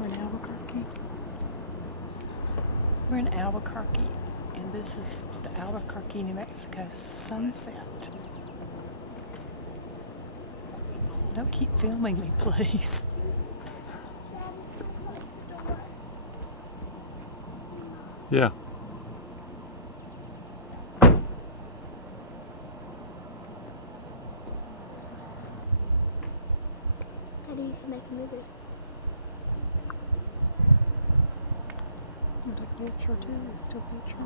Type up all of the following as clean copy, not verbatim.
We're in Albuquerque. We're in Albuquerque, and this is the Albuquerque, New Mexico sunset. Don't keep filming me, please. Yeah. How do you make a movie? You take a picture too, still picture.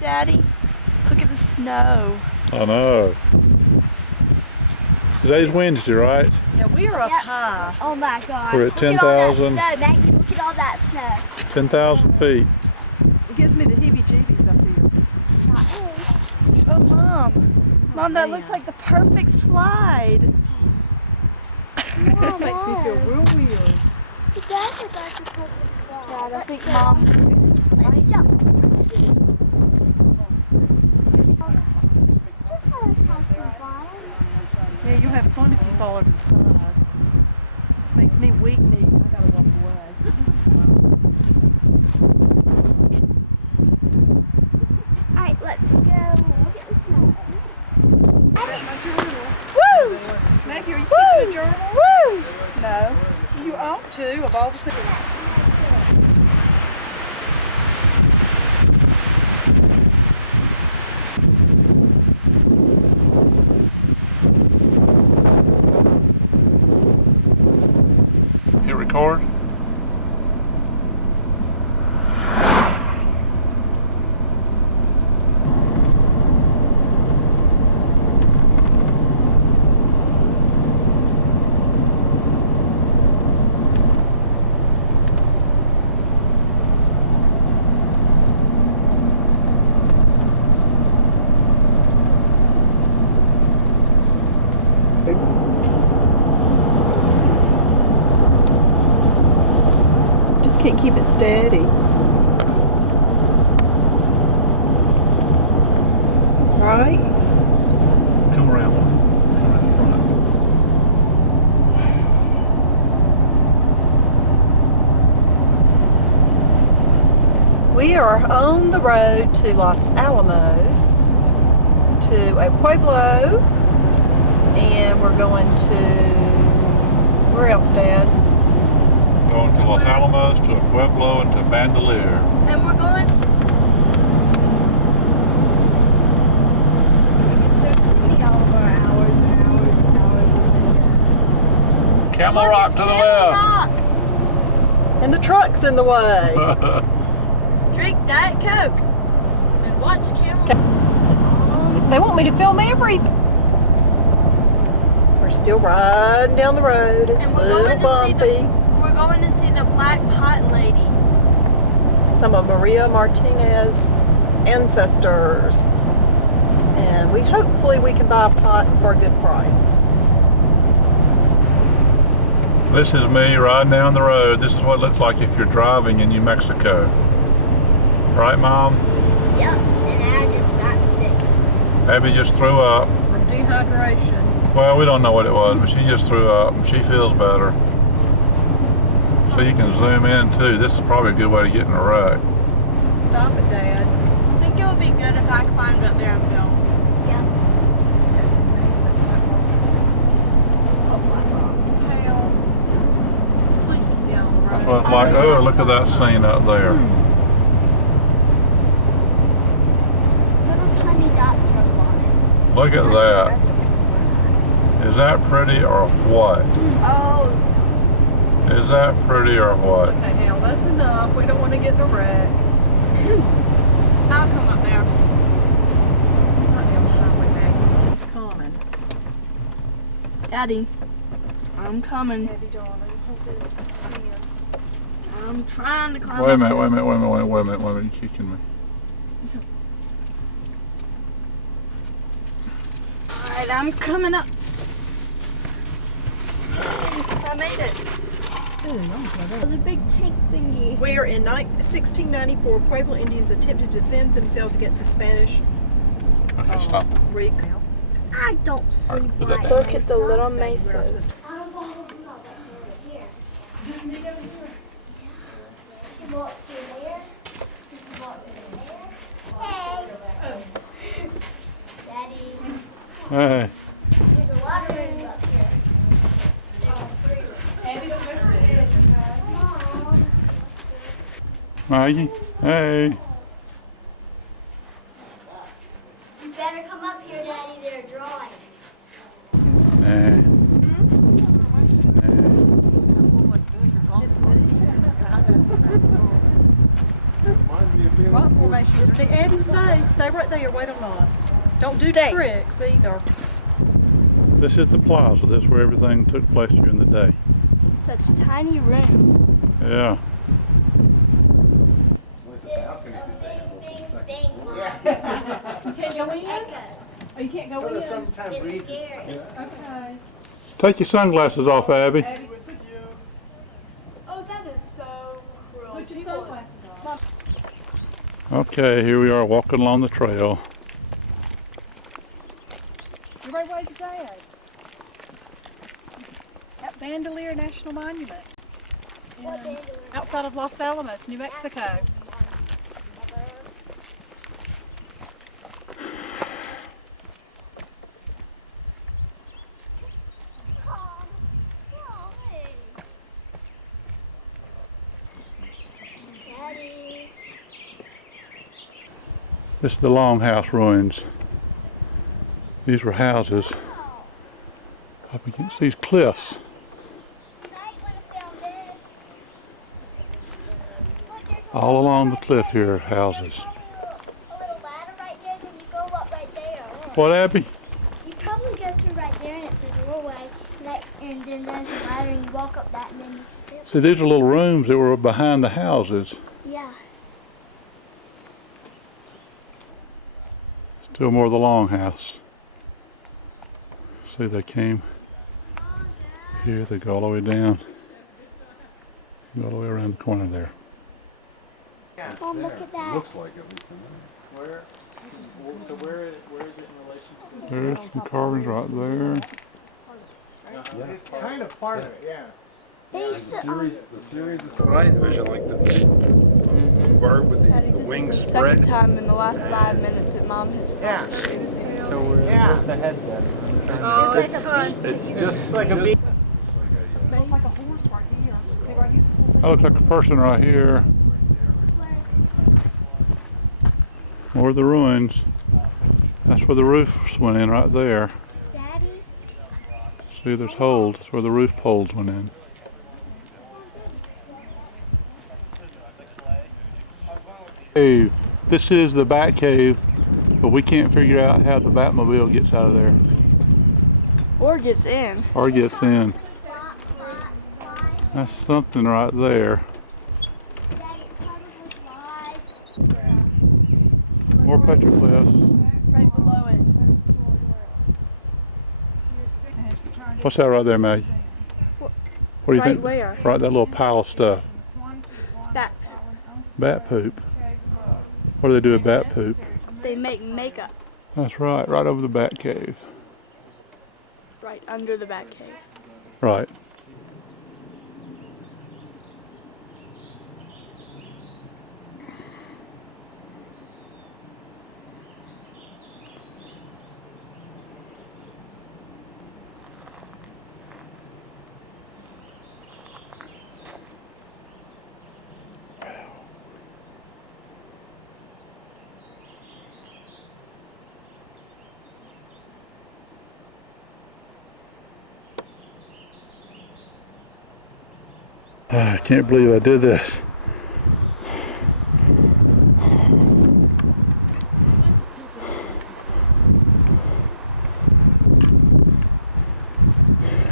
Daddy, look at the snow. I know. Today's Wednesday, right? Yeah, we are up high. Oh my gosh. We're at Look at all that 10,000. snow, Maggie. Look at all that snow. 10,000 feet. It gives me the heebie-jeebies up here. Oh, Mom, that looks like the perfect slide. This makes me feel real weird. It does look like a perfect slide. Dad, I think Let's Mom... Let's jump. Just let us have some fun. Yeah, you'll have fun if you fall over the side. This makes me weak-kneed. I gotta walk away. Alright, let's go. Look at the snow. My journal. Woo! Maggie, are you keeping a journal? Woo! No. You ought to, of all the things. Hit record. Just can't keep it steady. Right? Come around one. Come around the front. We are on the road to Los Alamos, to a pueblo, and we're going to, where else, Dad? Going to Los Alamos, to a pueblo, and to Bandelier. And we're going. Camel Rock to the left. And the truck's in the way. Drink Diet Coke and watch Camel. They want me to film everything. We're still riding down the road. It's a And we're little going to see bumpy. We're going to see the Black Pot Lady. Some of Maria Martinez's ancestors. And hopefully we can buy a pot for a good price. This is me riding down the road. This is what it looks like if you're driving in New Mexico. Right, Mom? Yep, and I just got sick. Abby just threw up. From dehydration. Well, we don't know what it was, but she just threw up and she feels better. So you can zoom in too. This is probably a good way to get in a rut. Stop it, Dad. I think it would be good if I climbed up there and filmed. Yep. Please keep me out on the road. That's what it's like. Oh, look at that scene up there. Little tiny Look at that. Is that pretty or what? Oh, Is that pretty or what? Okay, Hal, that's enough. We don't want to get the wreck. I'll come up there. Not down the highway, Maggie. He's coming. Daddy, I'm coming. Heavy darling, hold this hand. I'm trying to climb Wait a up minute, there. wait a minute, wait a minute, wait a minute, wait a minute, you're kicking me. Alright, I'm coming up. Yay, I made it. The big tank thingy. We are in 1694. Pueblo Indians attempted to defend themselves against the Spanish. Okay, stop. I don't see put that black down. Look at the little mesas. I don't know what here. Is this neat over here? You can walk through there. You can walk through there. Hey. Daddy. Hey. There's a lot of rooms up here. There's 3 rooms. Abby, don't go to the edge, okay? Mom. Maggie, hey. You better come up here, Daddy. There are drawings. Hey. Rock formations are Abby, stay right there. Wait on us. Don't do Stay. tricks either. This is the plaza. This is where everything took place during the day. Such tiny rooms. Yeah. Big, Mom. You can't go in? Echoes. Oh, you can't go in? It's scary. Okay. Take your sunglasses off, Abby. Abby, with you. Oh, that is so cruel. Put your sunglasses on. Okay, here we are walking along the trail. You ready to wave your dad? At Bandelier National Monument. What day Outside of Los Alamos, New Mexico. Daddy. This is the Longhouse ruins. These were houses up against these cliffs. All along the cliff here are houses. A little ladder right there, then you go up right there. What, Abby? You probably go through right there and it's a doorway, and then there's a ladder and you walk up that and then you can see See, these are little rooms that were behind the houses. Yeah. Still more of the Longhouse. See, they came here, they go all the way down. Go all the way around the corner there. Mom, look at that. Looks like at least in there. Where? So where is it in relation to this? There's some carvings right there. Yeah. It's kind of part of it, yeah. They said, The series is what I envision, like the bird with the wings Second spread. time in the last 5 minutes that Mom has Yeah. So Yeah. Where's the head then? It's just like a bee. Looks like a horse right here. See right here? This little That looks like a person right here. More of the ruins. That's where the roofs went in right there. Daddy. See, there's holes. That's where the roof poles went in. Hey, this is the Bat Cave, but we can't figure out how the Batmobile gets out of there or gets in. or gets in. That's something right there. Daddy, it probably flies. More petroglyphs. Right below it. What's that right there, Maggie? What do you Right think? where? Right, that little pile of stuff. That Bat poop. What do they do with bat poop? they make makeup That's right, right over the Bat Cave. right under the Bat Cave. Right. I can't believe I did this.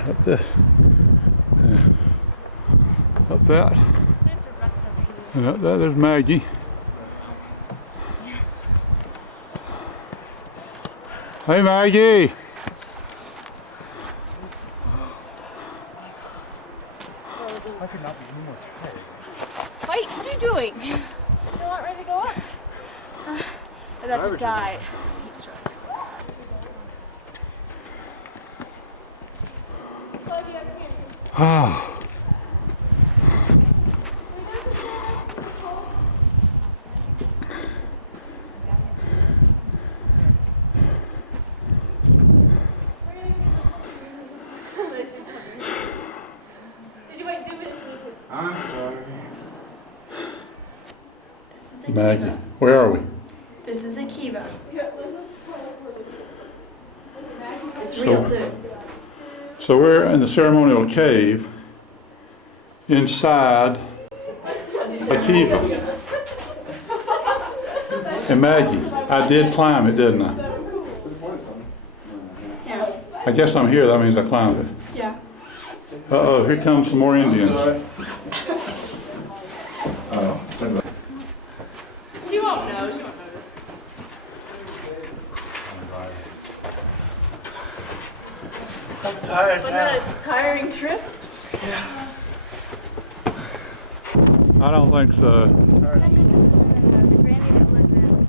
Up this. Yeah. Up that. And up that, there's Maggie. Hey Maggie! I could not be any more tired. Wait, what are you doing? You're not ready to go up? I thought you died. Heat stroke. Ah. Did you wait? Zoom in. I'm sorry. This is Maggie, Akiva. where are we? This is Akiva. It's So- real too. So we're in the ceremonial cave inside Akiva. And Maggie, I did climb it, didn't I? Yeah. I guess I'm here, that means I climbed it. Yeah. Uh-oh, here comes some more Indians. She won't know. She won't know. I'm tired Wasn't now. that a tiring trip? I don't think so. The granny that lives in.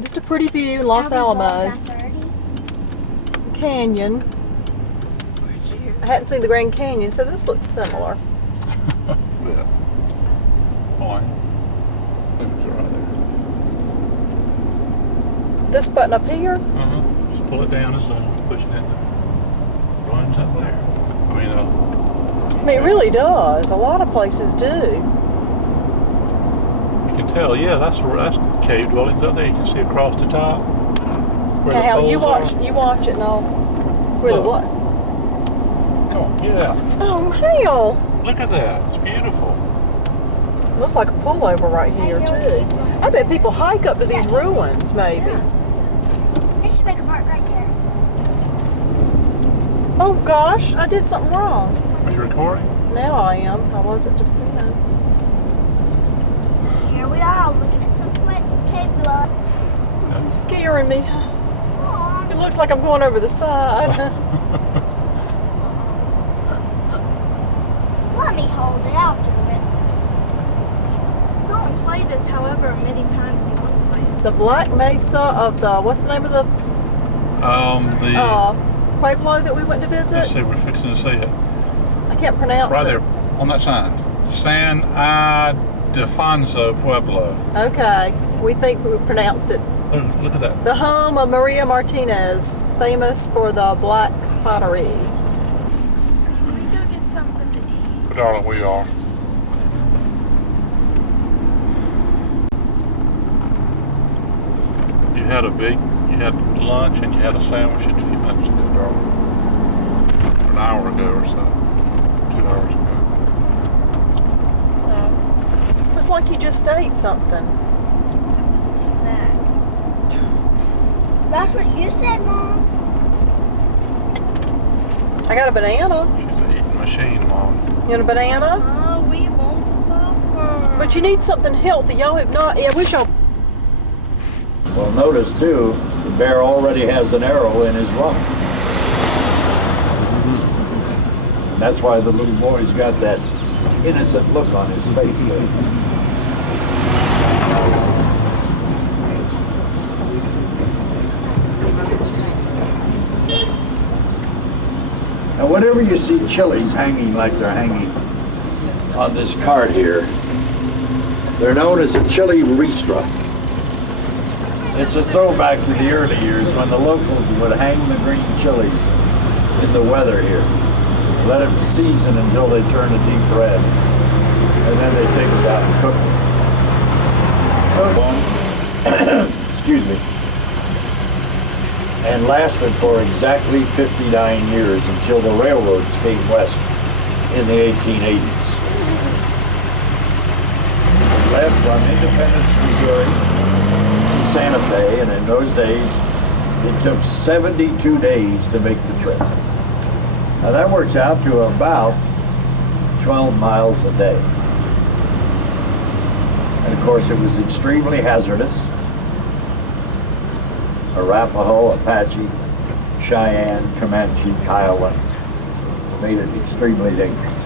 Just a pretty view, Los Alamos Canyon. I hadn't seen the Grand Canyon, so this looks similar. Yeah. Point. Things are right there. This button up here, Just pull it down and zoom, push it in. Runs up there. I mean, I mean, it really does. A lot of places do. you can tell, yeah, that's cave dwellings up there. You can see across the top. Where Okay, the how you poles watch it and I'll. Where the Look. what? are. Come on, get out. Oh, hell! Look at that. It's beautiful. Looks like a pullover right here too. I bet people hike up to these ruins, maybe. They should make a mark right there. Oh gosh, I did something wrong. Are you recording? Now I am. I wasn't just then. Here we are looking at some cave dwelling. You're scaring me. Aw. It looks like I'm going over the side. Let me hold it. I'll do it. Go and play this however many times you want to play it. It's the Black Mesa of the, what's the name of the Pueblo that we went to let's visit? see, we're fixing to see it. I can't pronounce Right it. there, on that sign. San Ildefonso Pueblo. Okay, we think we pronounced it. Look at that. The home of Maria Martinez, famous for the black potteries. Can we go get something to eat? Darling, we are. You had lunch and you had a sandwich a few minutes ago, darling. An hour ago or so. 2 hours ago. So, it's like you just ate something. It was a snack. That's what you said, Mom. I got a banana. She's an eating machine, Mom. You want a banana? Oh, we won't supper. But you need something healthy. Y'all have not. Yeah, we shall. Well, notice too, the bear already has an arrow in his rump. And that's why the little boy's got that innocent look on his face. Now, whenever you see chilies hanging like they're hanging on this card here, they're known as a chili ristra. It's a throwback to the early years when the locals would hang the green chilies in the weather here. Let them season until they turn a deep red. and then they take it out and cook it. So, excuse me. And lasted for exactly 59 years until the railroads came west in the 1880s. It left from Independence, Missouri to Santa Fe, and in those days, it took 72 days to make the trip. Now that works out to about 12 miles a day. And of course, it was extremely hazardous. Arapaho, Apache, Cheyenne, Comanche, Kiowa made it extremely dangerous.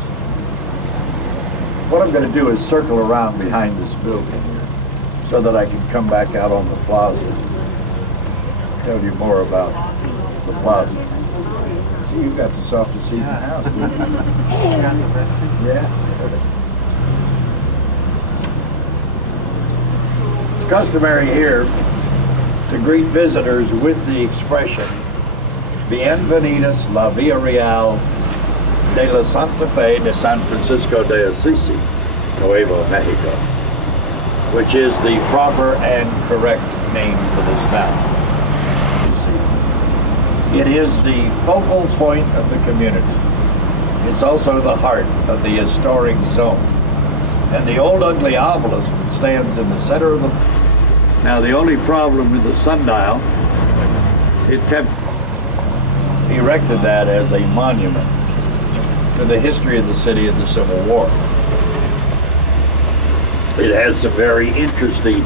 What I'm going to do is circle around behind this building here so that I can come back out on the plaza and tell you more about the plaza. See, you got the softest seat in the house. Yeah. It's customary here to greet visitors with the expression, Bienvenidos la Villa Real de la Santa Fe de San Francisco de Assisi, Nuevo Mexico, which is the proper and correct name for this town. It is the focal point of the community. It's also the heart of the historic zone. And the old ugly obelisk that stands in the center of the... Now the only problem with the sundial, it kept erected that as a monument to the history of the city of the Civil War. It has some very interesting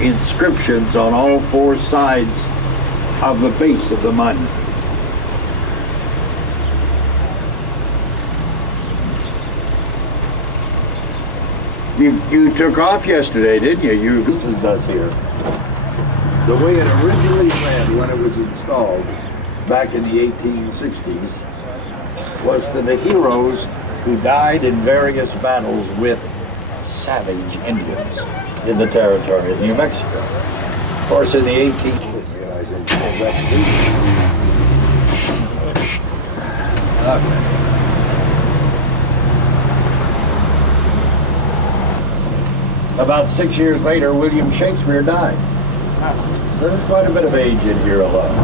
inscriptions on all four sides of the base of the monument. You took off yesterday, didn't you? This is us here. The way it originally read when it was installed back in the 1860s was to the heroes who died in various battles with savage Indians in the territory of New Mexico. Of course, in the 1860s, okay. About 6 years later, William Shakespeare died. So there's quite a bit of age in here alone.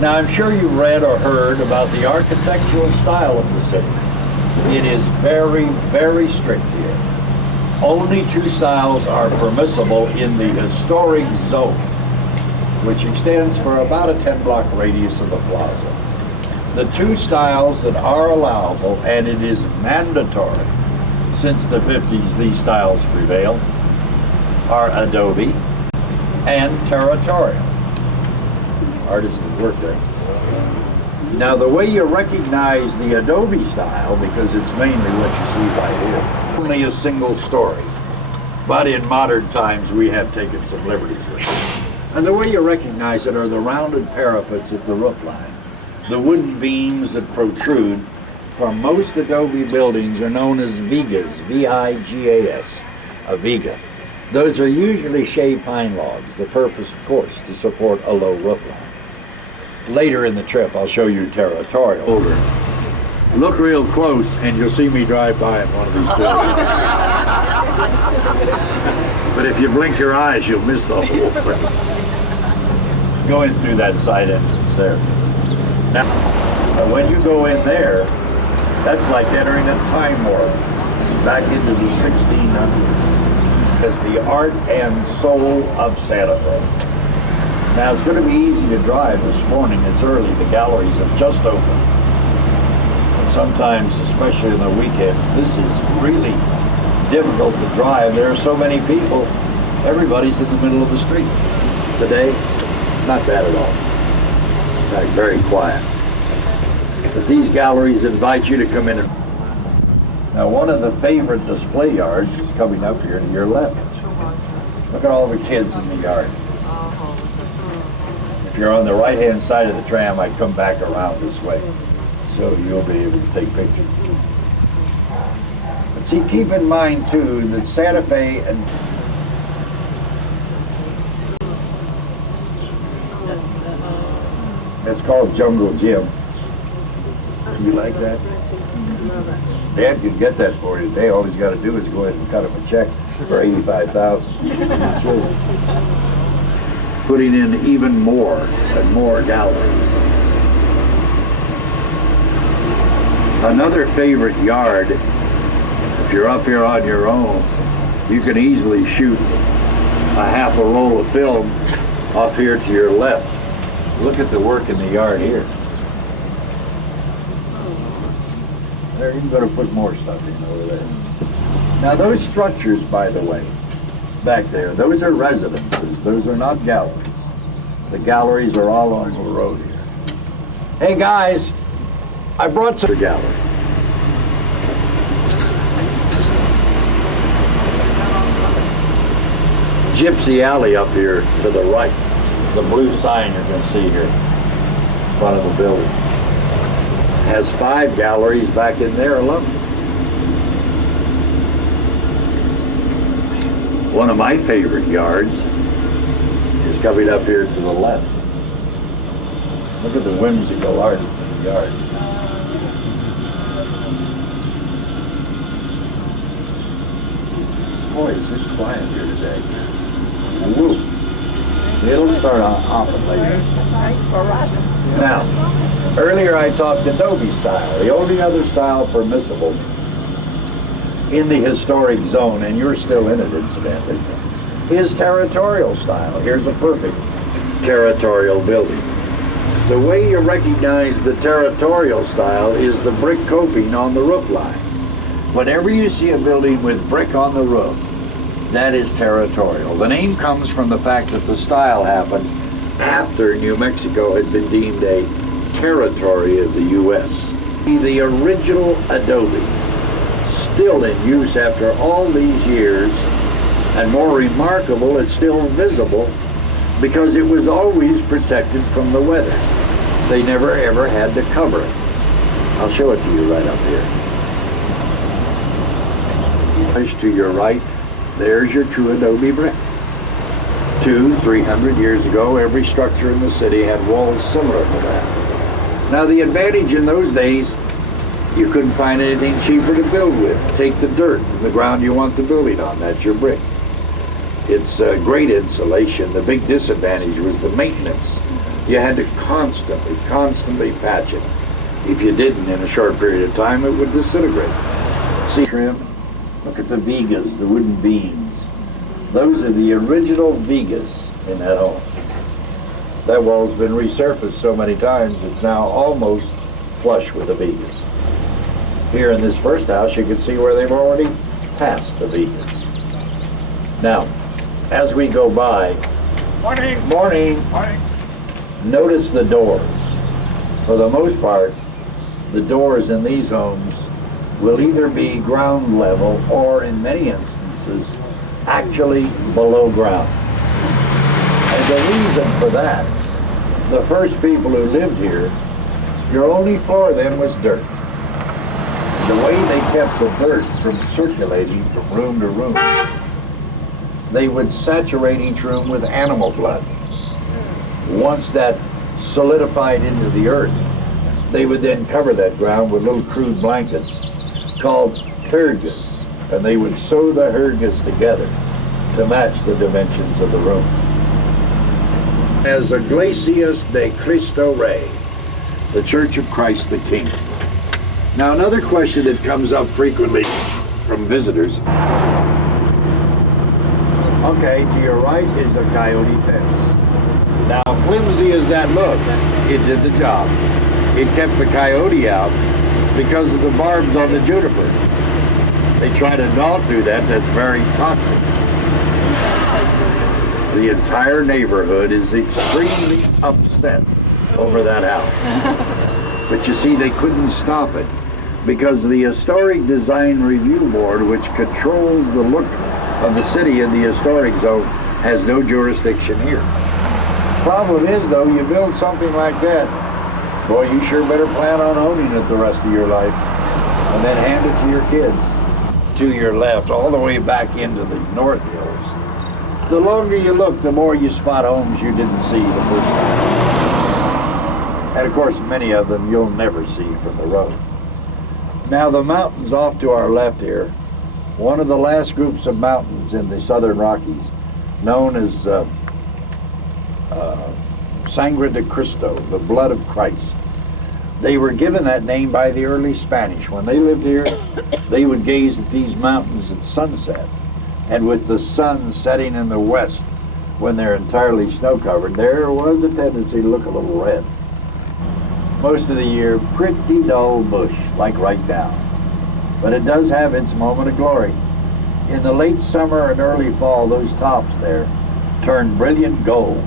Now, I'm sure you've read or heard about the architectural style of the city. It is very, very strict here. Only two styles are permissible in the historic zone, which extends for about a 10-block radius of the plaza. The two styles that are allowable, and it is mandatory, since the 50s these styles prevail, are adobe and territorial. Artists that work there. Now the way you recognize the adobe style, because it's mainly what you see right here, only a single story. But in modern times we have taken some liberties with it. And the way you recognize it are the rounded parapets at the roof line. The wooden beams that protrude from most adobe buildings are known as vigas, V-I-G-A-S, a viga. Those are usually shaved pine logs, the purpose, of course, to support a low roof line. Later in the trip, I'll show you territorial. Over. Look real close, and you'll see me drive by in one of these things. But if you blink your eyes, you'll miss the whole thing. Go in through that side entrance there. Now, when you go in there, that's like entering a time warp back into the 1600s as the art and soul of Santa Fe. Now it's going to be easy to drive this morning. It's early. The galleries have just opened. And sometimes, especially on the weekends, this is really difficult to drive. There are so many people. Everybody's in the middle of the street. Today, not bad at all. In fact, very quiet. But these galleries invite you to come in. Now, one of the favorite display yards is coming up here to your left. Look at all the kids in the yard. If you're on the right-hand side of the tram, I'd come back around this way, so you'll be able to take pictures. But see, keep in mind, too, that Santa Fe and it's called Jungle Gym. You like that? Dad could get that for you today. All he's got to do is go ahead and cut him a check for $85,000. Putting in even more and more galleries. Another favorite yard, if you're up here on your own, you can easily shoot a half a roll of film off here to your left. Look at the work in the yard here. There, you're going to put more stuff in over there. Now those structures, by the way, back there, those are residences. Those are not galleries. The galleries are all on the road here. Hey guys, I brought some gallery. Gypsy Alley up here to the right. The blue sign you're going to see here in front of the building. Has 5 galleries back in there alone. One of my favorite yards is coming up here to the left. Look at the whimsical art of the yard. Boy, is this quiet here today. Woo. It'll start off later. Now, earlier I talked Adobe style. The only other style permissible in the historic zone, and you're still in it incidentally, is territorial style. Here's a perfect territorial building. The way you recognize the territorial style is the brick coping on the roof line. Whenever you see a building with brick on the roof, that is territorial. The name comes from the fact that the style happened after New Mexico had been deemed a territory of the U.S. The original adobe, still in use after all these years, and more remarkable, it's still visible because it was always protected from the weather. They never ever had to cover it. I'll show it to you right up here. To your right, there's your true adobe brick. 200-300 years ago, every structure in the city had walls similar to that. Now the advantage in those days, you couldn't find anything cheaper to build with. Take the dirt from the ground you want the building on, that's your brick. It's great insulation. The big disadvantage was the maintenance. You had to constantly patch it. If you didn't, in a short period of time, it would disintegrate. See trim? Look at the vigas, the wooden beams. Those are the original vigas in that home. That wall's been resurfaced so many times, it's now almost flush with the vigas. Here in this first house, you can see where they've already passed the vigas. Now, as we go by, morning. Notice the doors. For the most part, the doors in these homes will either be ground level or, in many instances, actually below ground. And the reason for that, the first people who lived here, your only floor then was dirt. The way they kept the dirt from circulating from room to room, they would saturate each room with animal blood. Once that solidified into the earth, they would then cover that ground with little crude blankets called hergas, and they would sew the hergas together to match the dimensions of the room. As Iglesias de Cristo Rey, the Church of Christ the King. Now another question that comes up frequently from visitors. Okay, to your right is a coyote fence. Now, flimsy as that looked, it did the job. It kept the coyote out because of the barbs on the juniper. They try to gnaw through that, that's very toxic. The entire neighborhood is extremely upset over that house. But you see, they couldn't stop it because the Historic Design Review Board, which controls the look of the city in the historic zone, has no jurisdiction here. Problem is, though, you build something like that, boy, you sure better plan on owning it the rest of your life and then hand it to your kids. To your left, all the way back into the North Hills. The longer you look, the more you spot homes you didn't see the first time. And of course, many of them you'll never see from the road. Now the mountains off to our left here, one of the last groups of mountains in the southern Rockies, known as Sangre de Cristo, the blood of Christ. They were given that name by the early Spanish. When they lived here, they would gaze at these mountains at sunset, and with the sun setting in the west, when they're entirely snow-covered, there was a tendency to look a little red. Most of the year, pretty dull bush, like right now. But it does have its moment of glory. In the late summer and early fall, those tops there turn brilliant gold.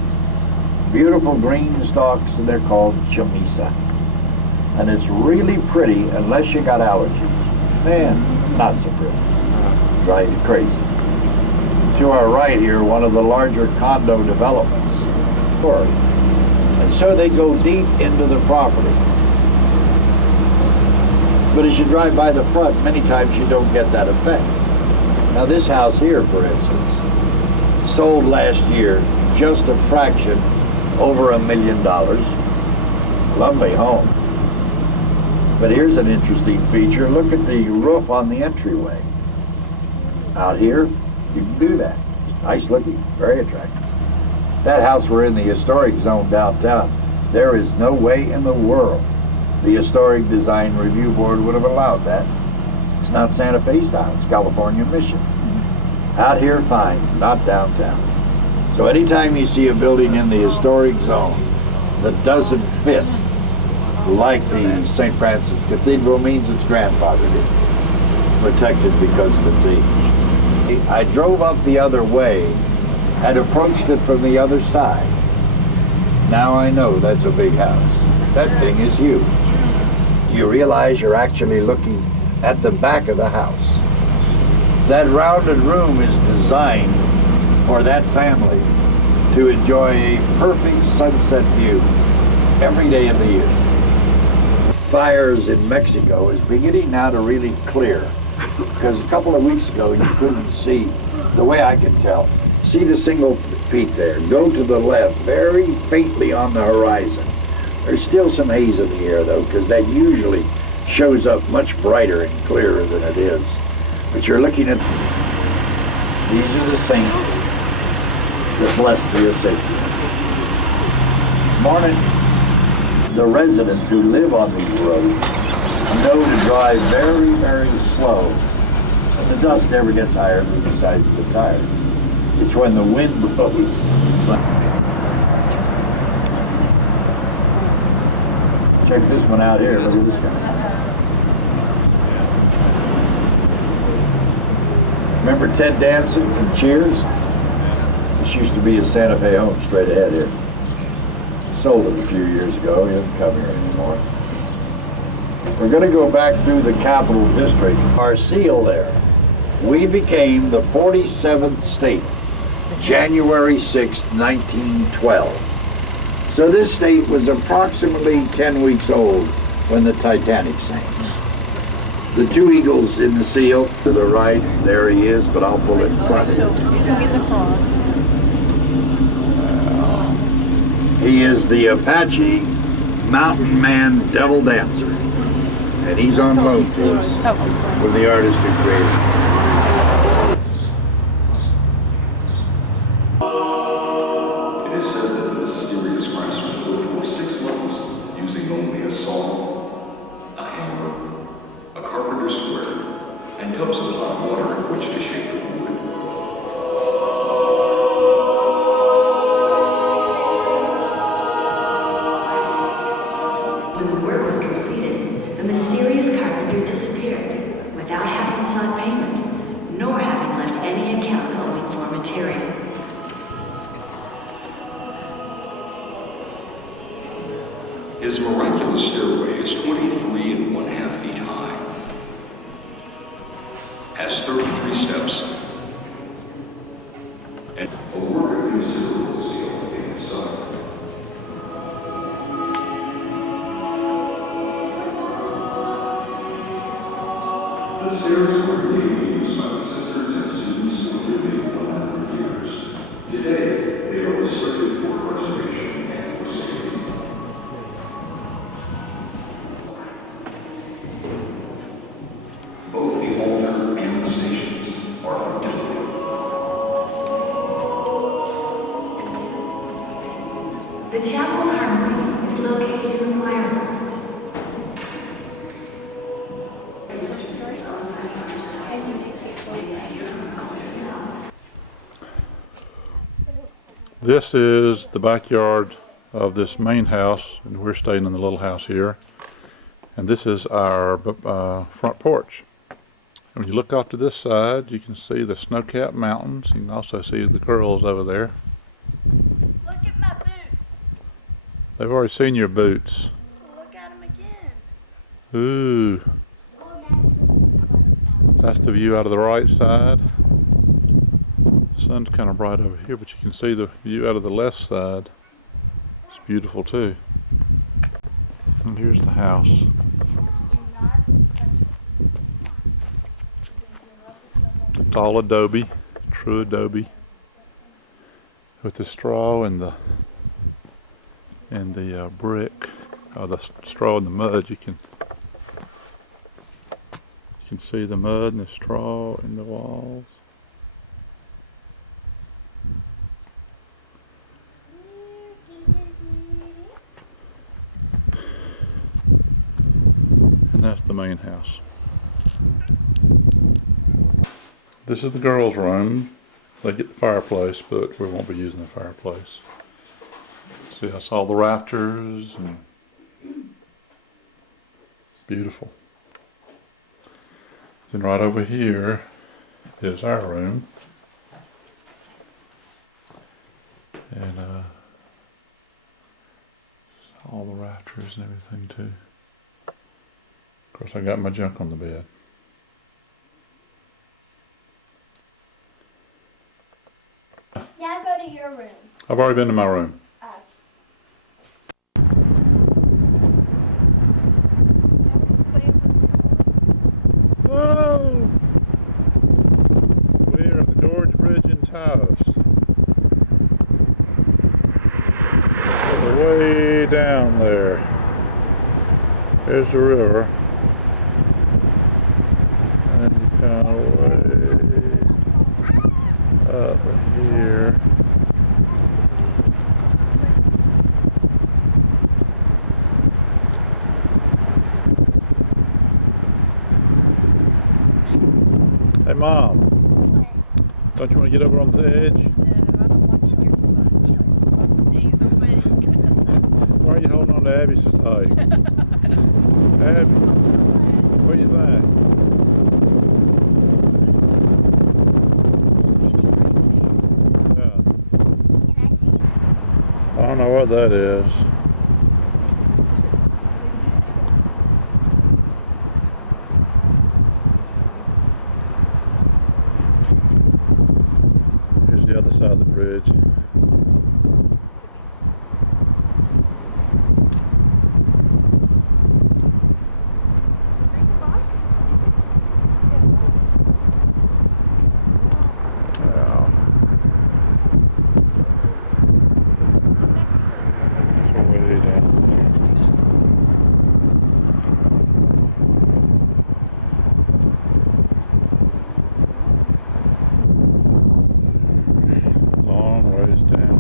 Beautiful green stalks, and they're called chamisa. And it's really pretty unless you got allergies. Man, not so pretty. Drive you crazy. To our right here, one of the larger condo developments. And so they go deep into the property. But as you drive by the front, many times you don't get that effect. Now this house here, for instance, sold last year just a fraction over $1 million. Lovely home. But here's an interesting feature. Look at the roof on the entryway. Out here, you can do that. Nice looking, very attractive. That house we're in the historic zone downtown, there is no way in the world the Historic Design Review Board would have allowed that. It's not Santa Fe style, it's California Mission. Out here, fine, not downtown. So anytime you see a building in the historic zone that doesn't fit like the St. Francis Cathedral, means it's grandfathered in, protected because of its age. I drove up the other way and approached it from the other side. Now I know that's a big house. That thing is huge. You realize you're actually looking at the back of the house. That rounded room is designed for that family to enjoy a perfect sunset view every day of the year. Fires in Mexico is beginning now to really clear, because a couple of weeks ago you couldn't see, the way I can tell, see the single peak there. Go to the left, very faintly on the horizon. There's still some haze in the air though, because that usually shows up much brighter and clearer than it is. But you're looking at, these are the saints that bless the Osage. Morning. The residents who live on these roads know to drive very, very slow. And the dust never gets higher than the sides of the tires. It's when the wind blows. Check this one out here. Look at this guy. Remember Ted Danson from Cheers? This used to be his Santa Fe home straight ahead here. Sold it a few years ago. He doesn't come here anymore. We're going to go back through the Capital District. Our seal there. We became the 47th state, January 6, 1912. So this state was approximately 10 weeks old when the Titanic sank. The two eagles in the seal to the right, there he is, but I'll pull it in front. He's going to get the frog. He is the Apache Mountain Man Devil Dancer. And he's on loan to us with the artist who created him. His miraculous stairway is 23½ feet high, has 33 steps, and a work of considerable skill inside. The stairs were daily used by the sisters and students who lived in 100 years. Today, they are restricted for preservation and for safety. The chapel's harmony is located in the choir loft. This is the backyard of this main house, and we're staying in the little house here. And this is our front porch. And when you look off to this side, you can see the snow-capped mountains. You can also see the girls over there. Look at my boots. They've already seen your boots. Look at them again. Ooh. That's the view out of the right side. The sun's kind of bright over here, but you can see the view out of the left side. It's beautiful too. And here's the house. It's all adobe, true adobe, with the straw and the brick, or the straw and the mud. You can see the mud and the straw in the walls. And that's the main house. This is the girls' room. They get the fireplace, but we won't be using the fireplace. See, that's all the rafters, and beautiful. Then right over here is our room. And all the rafters and everything too. Of course, I got my junk on the bed. Now go to your room. I've already been to my room. Whoa! We're at the Gorge Bridge in Taos. We're way down there. There's the river. And you kind of way up here. Hey Mom, don't you want to get over on the edge? No, I don't want to hear too much. My knees are weak. Why are you holding on to Abby so tight? Abby, what do you think? Yeah. I don't know what that is. Here's the other side of the bridge. Long ways down.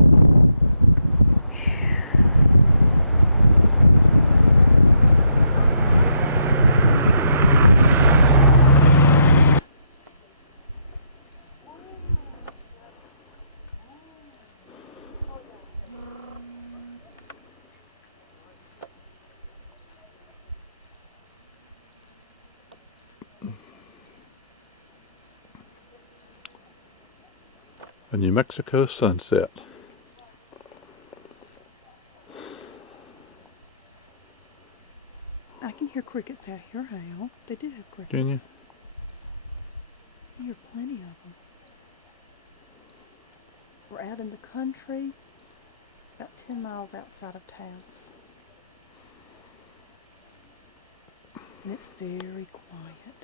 A New Mexico sunset. I can hear crickets out here, Hal. They do have crickets. Can you? I hear plenty of them. We're out in the country, about 10 miles outside of Taos. And it's very quiet.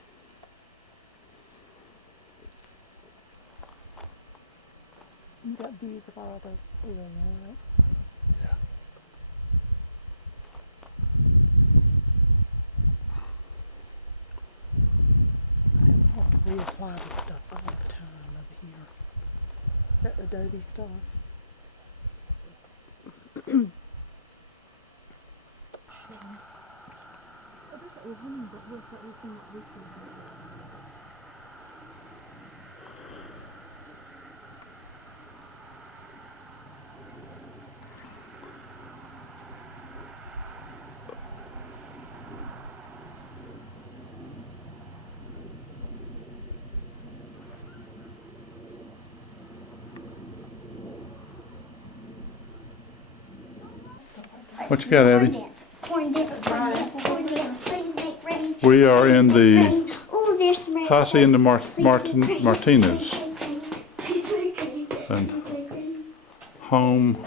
You got views of all the area, right? Yeah. I have to reapply this stuff all the time over here. That Adobe stuff. What you got, Abby? Corn dance, corn dance, corn dance, please make rain. We are in the Ooh, there's some rain. Hacienda Martinez Please make rain. and Please make rain. home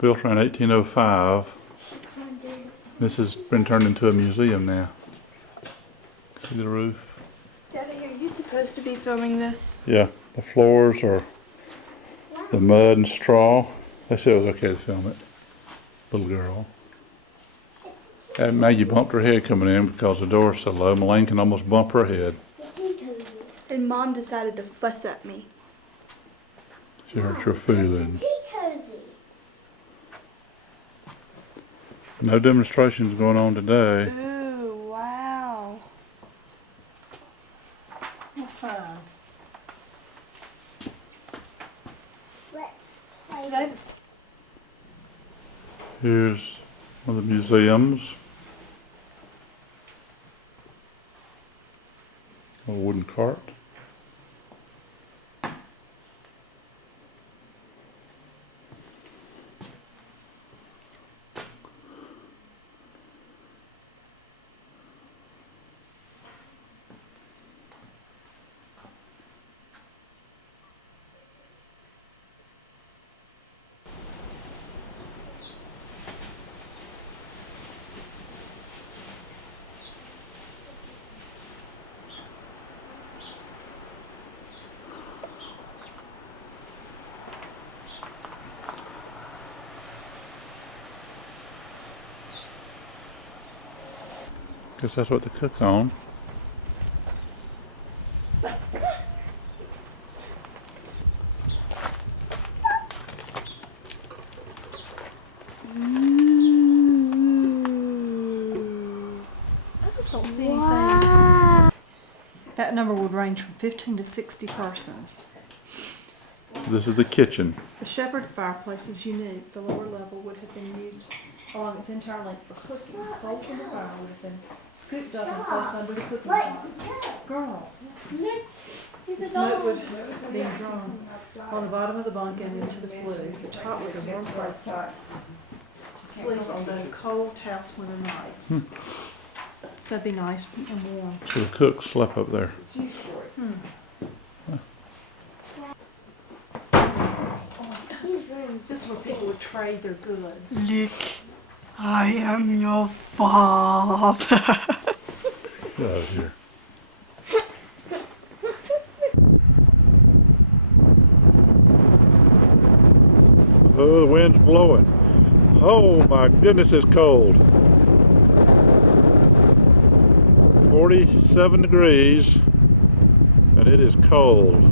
built around 1805. This has been turned into a museum now. See the roof? Daddy, are you supposed to be filming this? Yeah, the floors are the mud and straw. They said it was okay to film it. Little girl. And Maggie bumped her head coming in because the door's so low. Melaine can almost bump her head. And Mom decided to fuss at me. She hurt your feelings. Tea cozy. No demonstrations going on today. Ooh, wow. What sign? Let's Is play. today the Here's one of the museums. A wooden cart. Guess that's what they cook on. I just don't see anything. That number would range from 15 to 60 persons. This is the kitchen. The shepherd's fireplace is unique. The lower level would have been used along its entire length for cooking. Coals from the fire would have been scooped up and placed under the cooking pots. Girls, listen. The smoke would have been drawn on the bottom of the bunk and into the flue. The top was a warm place to sleep on those cold house winter nights. So it'd be nice and warm. So the cook slept up there. These rooms. This is where people would trade their goods. Look, I am your father. Get out of here. Oh, the wind's blowing. Oh my goodness, it's cold. 47 degrees, and it is cold.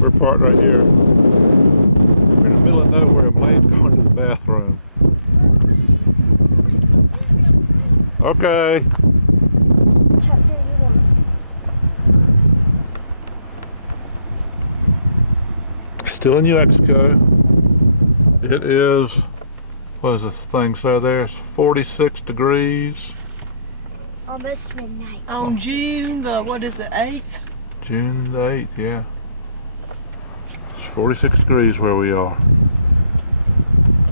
We're parked right here. We're in the middle of nowhere. Elaine's going to the bathroom. Okay. Chapter you want. Still in New Mexico. It is, what does this thing say there? It's 46 degrees. Almost midnight. On June the, what is it, 8th? June the 8th, yeah. It's 46 degrees where we are.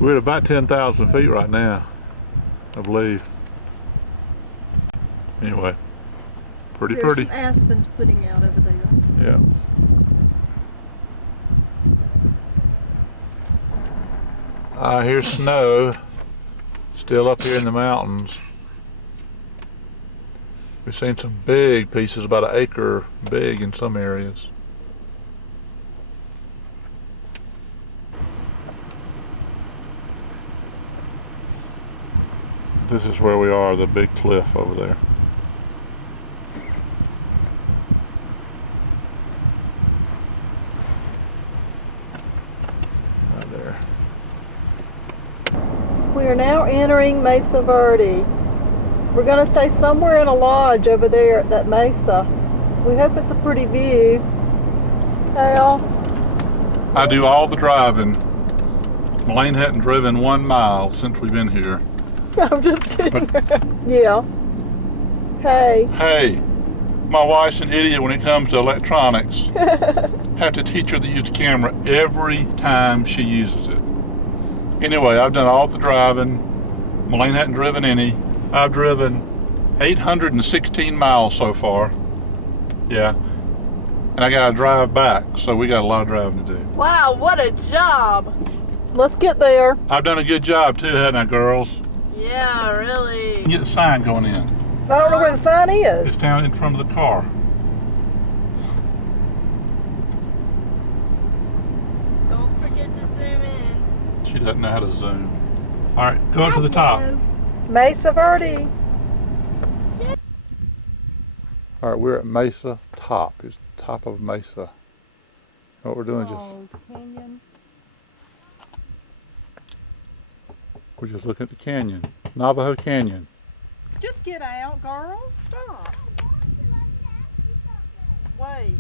We're at about 10,000 feet right now, I believe. Anyway, pretty There's pretty. some aspens putting out over there. Yeah. I hear snow still up here in the mountains. We've seen some big pieces, about an acre big in some areas. This is where we are, the big cliff over there. Right there. We are now entering Mesa Verde. We're gonna stay somewhere in a lodge over there at that mesa. We hope it's a pretty view. Al? I do all the driving. Elaine hadn't driven 1 mile since we've been here. I'm just kidding. Yeah. Hey. Hey, my wife's an idiot when it comes to electronics. Have to teach her to use the camera every time she uses it. Anyway, I've done all the driving. Elaine hadn't driven any. I've driven 816 miles so far. Yeah. And I gotta drive back, so we got a lot of driving to do. Wow, what a job! Let's get there. I've done a good job too, haven't I, girls? Yeah, really. You get the sign going in. I don't know where the sign It's is. down in front of the car. Don't forget to zoom in. She doesn't know how to zoom. All right, go up to the top. Mesa Verde. All right, we're at Mesa Top. It's top of Mesa. What we're doing is Canyon. we're just looking at the canyon, Navajo Canyon. Just get out, girls. Stop. Wait.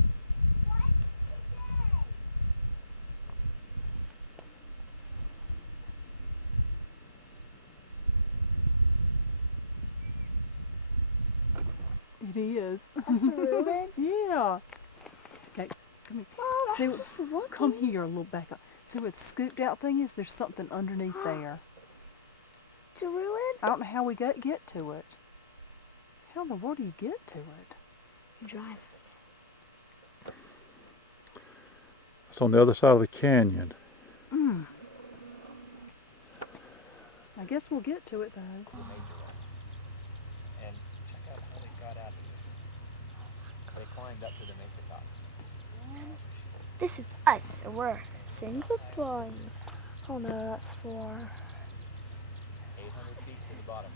It is. That's a ruin? Yeah. Okay, come here. Oh, See, just look. come here a little back up. See where the scooped out thing is? There's something underneath there. It's a ruin? I don't know how we get to it. How in the world do you get to it? You drive. It's on the other side of the canyon. I guess we'll get to it though. And check out how they got out of this. They climbed up to the mesa top. This is us, and we're seeing cliff dwellings. Oh no, that's for... 800 feet to the bottom.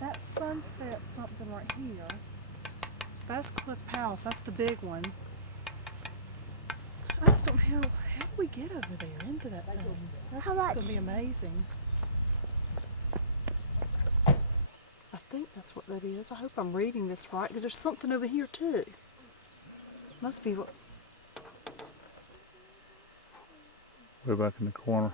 That sunset something right here. That's Cliff Palace. That's the big one. I just don't know how do we get over there into that thing. That's How just much? going to be amazing. I think that's what that is. I hope I'm reading this right because there's something over here too. Must be what. Way back in the corner.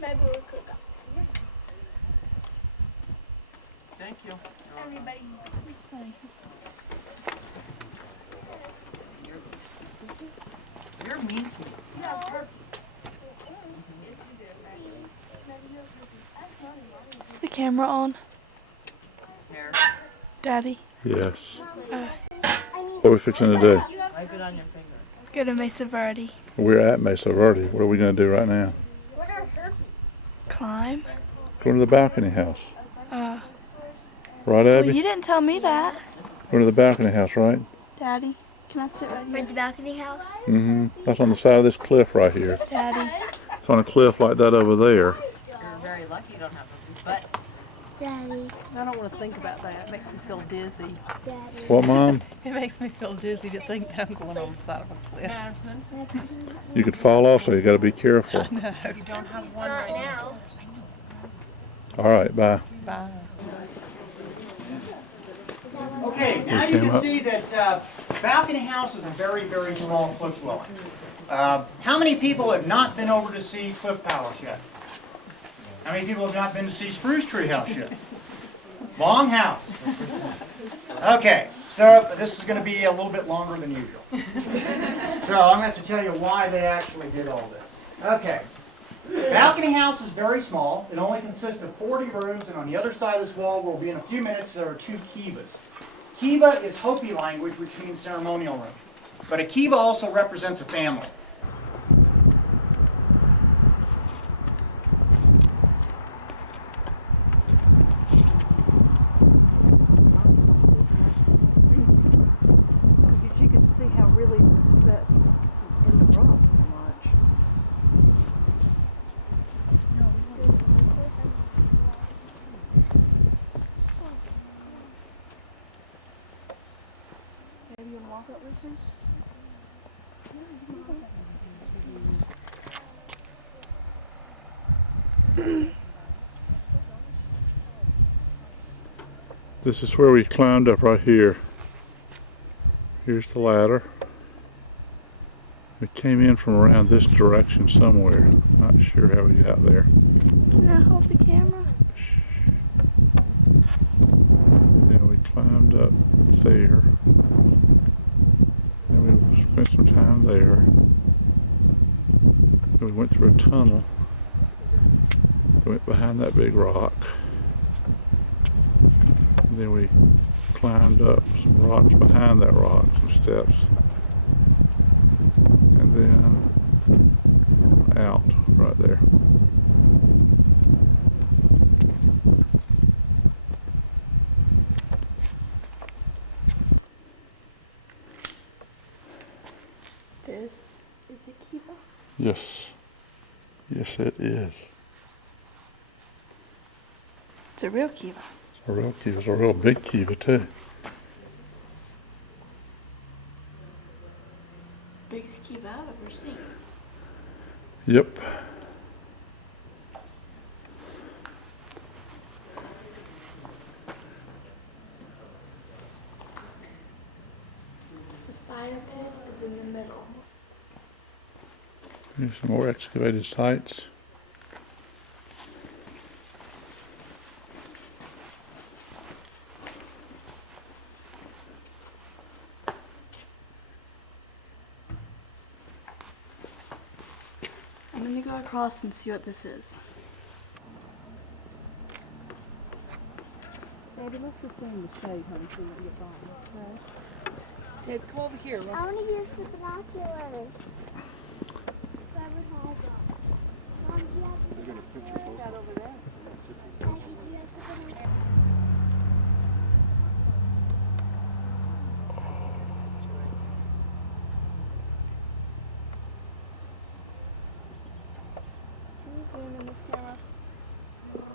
Maybe we could go. Thank you. Everybody Let's see. You're mean to me. Is the camera on? Daddy? Yes. What are we fixing to do? Wipe it on your finger. Go to Mesa Verde. We're at Mesa Verde. What are we going to do right now? What are herpes? Climb. Go to the balcony house. Right, Well, Abby? you didn't tell me that. Go to the balcony house, right? Daddy, can I sit right We're here? at the balcony house. Mm-hmm. That's on the side of this cliff right here. Daddy. It's on a cliff like that over there. You're very lucky you don't have a butt. Daddy, I don't want to think about that. It makes me feel dizzy. Daddy. What, Mom? It makes me feel dizzy to think that I'm going on the side of a cliff. Madison, You could fall off, so you got to be careful. you don't have one right now. All right, bye. Bye. Okay, now We you came can up. see that balcony house is a very, very small cliff dwelling. How many people have not been over to see Cliff Palace yet? How many people have not been to see Spruce Tree House yet? Long house. Okay, so this is going to be a little bit longer than usual. So I'm going to have to tell you why they actually did all this. Okay. Balcony house is very small. It only consists of 40 rooms, and on the other side of this wall, where we'll be in a few minutes, there are 2 kivas. Kiva is Hopi language, which means ceremonial room. But a kiva also represents a family. see how really that's in the rocks so much. Maybe you want to walk up with me? This is where we climbed up right here. Here's the ladder. We came in from around this direction somewhere. Not sure how we got there. Can I hold the camera? Yeah, we climbed up there. And we spent some time there. Then we went through a tunnel. We went behind that big rock. And then we climbed up some rocks behind that rock, some steps. And then out right there. This is a kiva. Yes. Yes, it is. It's a real kiva. It's a real kiva. It's a real big kiva, too. Biggest kiva I've ever seen. Yep. The fire pit is in the middle. Here's some more excavated sites. I'm gonna go across and see what this is. Daddy, let's just stay in the shade, honey, so we get by. Okay? Ted, come over here. I want to use the binoculars. Whoever has them. Mom, do you have the binoculars? That over there. Daddy, do you have the binoculars? Can you zoom in this camera?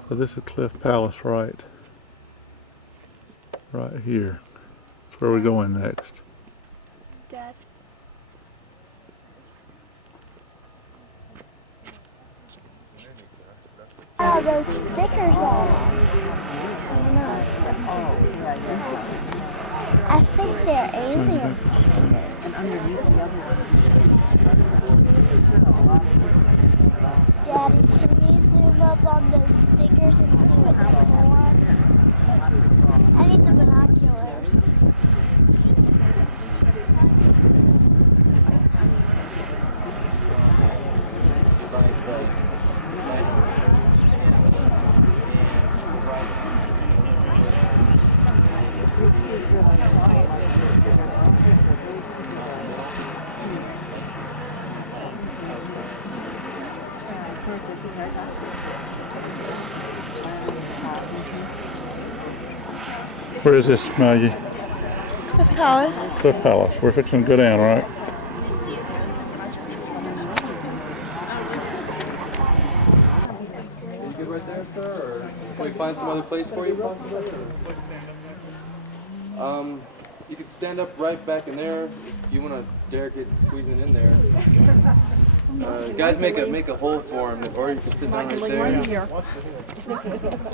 So this is Cliff Palace right here. That's where we're going next. Dad. Oh, those stickers on. I don't know. I think they're alien stickers. And underneath the other ones. Daddy, can you zoom up on those stickers and see what they're for? I need the binoculars. Where is this, Maggie? Cliff Palace. Cliff Palace. We're fixing to go down, right? You good right there, sir? Or can we find some other place for you, possibly? You could stand up right back in there if you want to dare get squeezing in there. Guys, make a hole for him, or you can sit down right there.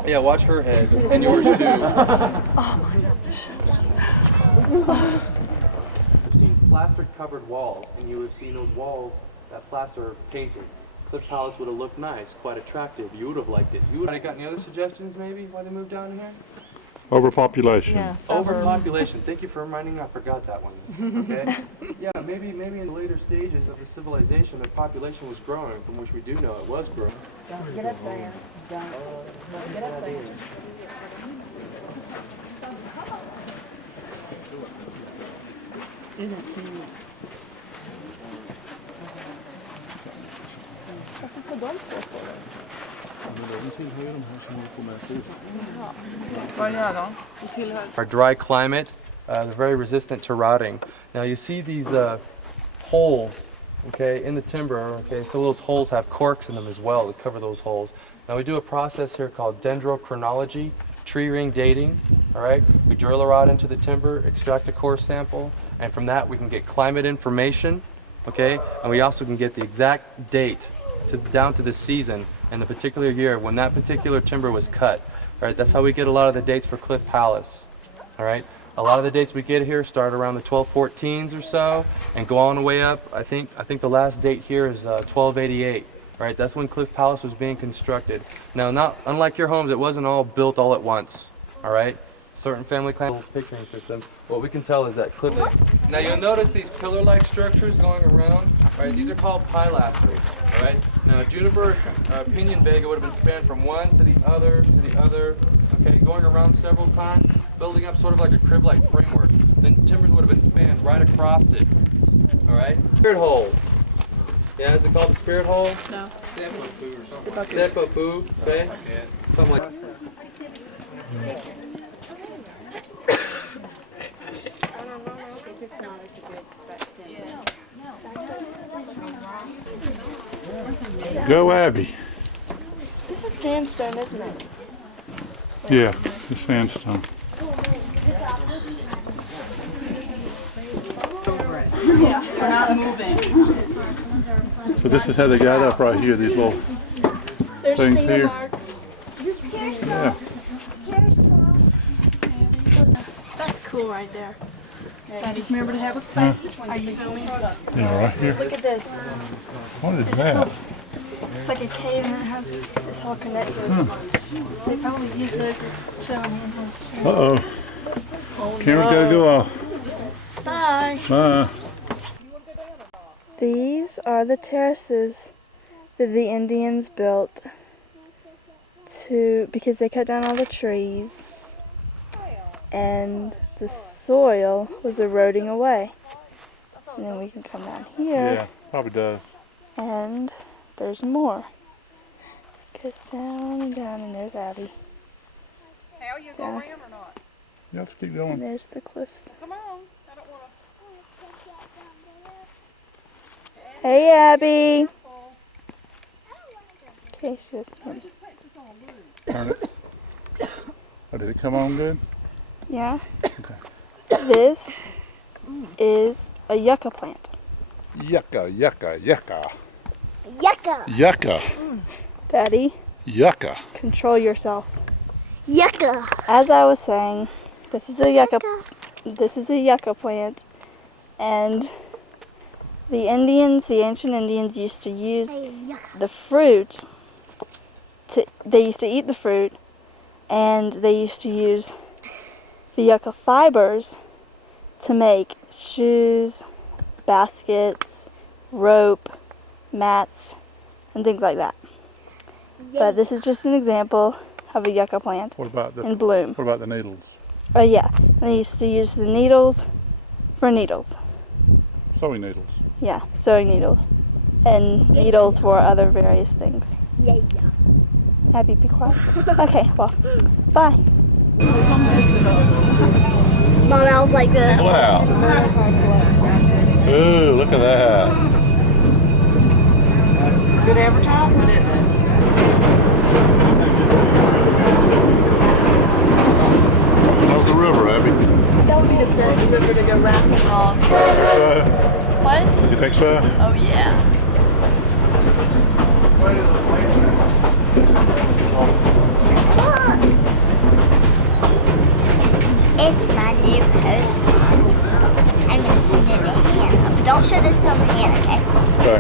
Yeah, watch her head and yours too. You've seen plaster-covered walls, and you would have seen those walls, that plaster painted. Cliff Palace would have looked nice, quite attractive. You would have liked it. You would have got any other suggestions, maybe, why they moved down here? Overpopulation. Yeah, Overpopulation. Thank you for reminding me. I forgot that one. Okay. Yeah, maybe in the later stages of the civilization, the population was growing, from which we do know it was growing. Don't get up there. Don't get up there. Isn't too much. Varför får de två stå där? Vad gör de? Det tillhör... Our dry climate They're very resistant to rotting. Now you see these holes, okay, in the timber. Okay, some of those holes have corks in them as well to cover those holes. Now we do a process here called dendrochronology, tree ring dating. All right, we drill a rod into the timber, extract a core sample, and from that we can get climate information. Okay, and we also can get the exact date down to the season and the particular year when that particular timber was cut. All right, that's how we get a lot of the dates for Cliff Palace. All right, a lot of the dates we get here start around the 1214s or so and go on the way up. I think the last date here is 1288. All right, that's when Cliff Palace was being constructed. Now, not unlike your homes, it wasn't all built all at once. All right, certain family clan picturing systems. What we can tell is that Cliff. Now you'll notice these pillar-like structures going around. Right, these are called pilasters. All right. Now juniper pinyon vega would have been spanned from one to the other to the other. Okay, going around several times, building up sort of like a crib-like framework. Then timbers would have been spanned right across it. All right. Spirit hole. Yeah, is it called the spirit hole? No. Seppuku or something. Seppuku, say? Yeah. Something like that. Go Abby. This is sandstone, isn't it? Yeah, the sandstone. Yeah, we're not moving. So this is how they got up right here, these little There's things finger here. marks. Here's some. Yeah. Here's some. That's cool right there. Okay, just remember to have a space between Are the you people. filming? Yeah, right here. Look at this. What is It's that? cool. It's like a cave and it has this whole connector. They probably use those as chilling handholds. Uh-oh. Camera's gotta go off. Bye. Bye. These are the terraces that the Indians built because they cut down all the trees and the soil was eroding away. And then we can come down here. Yeah, probably does. And there's more. Goes down and down, and there's Abby. Hal, you go around or not? You have to keep And going. there's the cliffs. Come on. I don't want to. Hey, Abby. Okay, she doesn't hear me. Turn it. Oh, did it come on good? Yeah. Okay. This is a yucca plant. Yucca, yucca, yucca. Yucca. Yucca. Daddy, Yucca. control yourself. Yucca. As I was saying, this is a yucca. This is a yucca plant, and the ancient Indians used to use the fruit. They used to eat the fruit, and they used to use the yucca fibers to make shoes, baskets, rope, mats, and things like that. But this is just an example of a yucca plant What about the in bloom. What about the needles? Oh yeah, and they used to use the needles for needles. Sewing needles. Yeah, sewing needles. And needles for other various things. Yeah. Abby, be quiet. Okay, well, bye. Mom, I was like this. Wow. Ooh, look at that. Good advertisement, isn't it? How's the river, Abby? That would be the best river to go rafting on. What? You think so? Oh yeah. It's my new postcard. I'm gonna send it to Hannah. But don't show this film to Hannah, okay? Okay.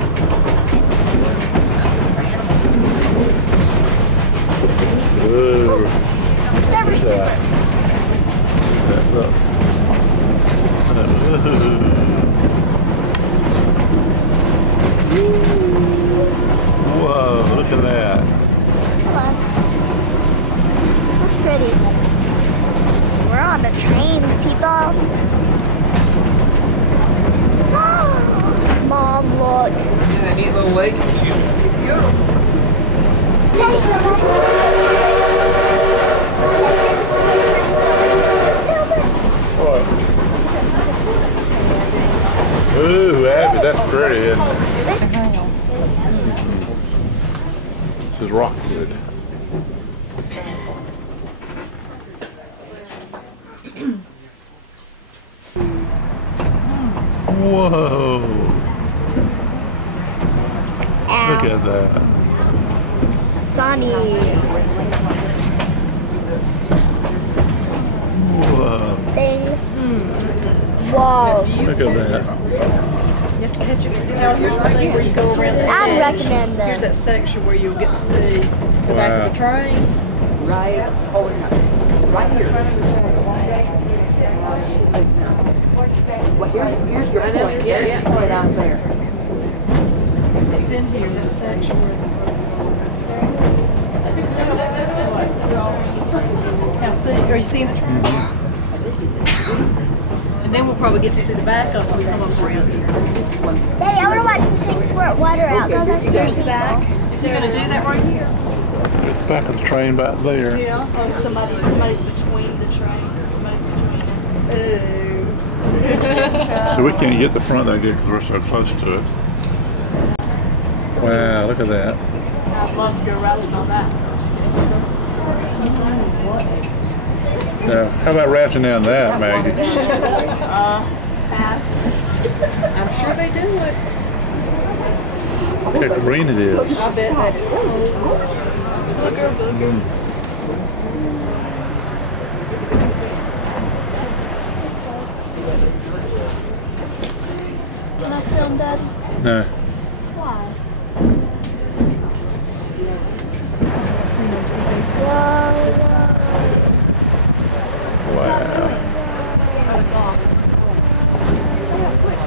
Ooh. Sorry. That's up. Whoa, look at that. Hello. That's pretty. We're on a train, people. Mom, look. Yeah, that neat little lake. It's beautiful. Daddy, this is so pretty. What? Ooh, Abby, that's pretty, isn't it? This is rockwood. Whoa! Look at that. Sunny. Whoa! Thing. Whoa. Look at that. You have to catch it. Now here's the thing where you go around the I edge. recommend Here's that this. section where you'll get to see the back of the train. Right, hold it up. Right here. Well, here's your point. Yeah, put it out there. It's in here, that section where now see, are you seeing the train? And then we'll probably get to see the back of it when we come up around here. Daddy, I want to watch the things squirt water out. Because that's There's the back. Is he going to do that right here? It's the back of the train back there. Yeah. Oh, somebody's between the trains. Somebody's between it. So we can't get the front that good because we're so close to it. Wow, look at that. I'd love to go riding on that. Now, how about rafting down that, Maggie? Pass. I'm sure they do it. Look how green it is. I bet that is cool. Booger, booger. Can I film, Daddy? No. Why? Wow. It's off. See how quick.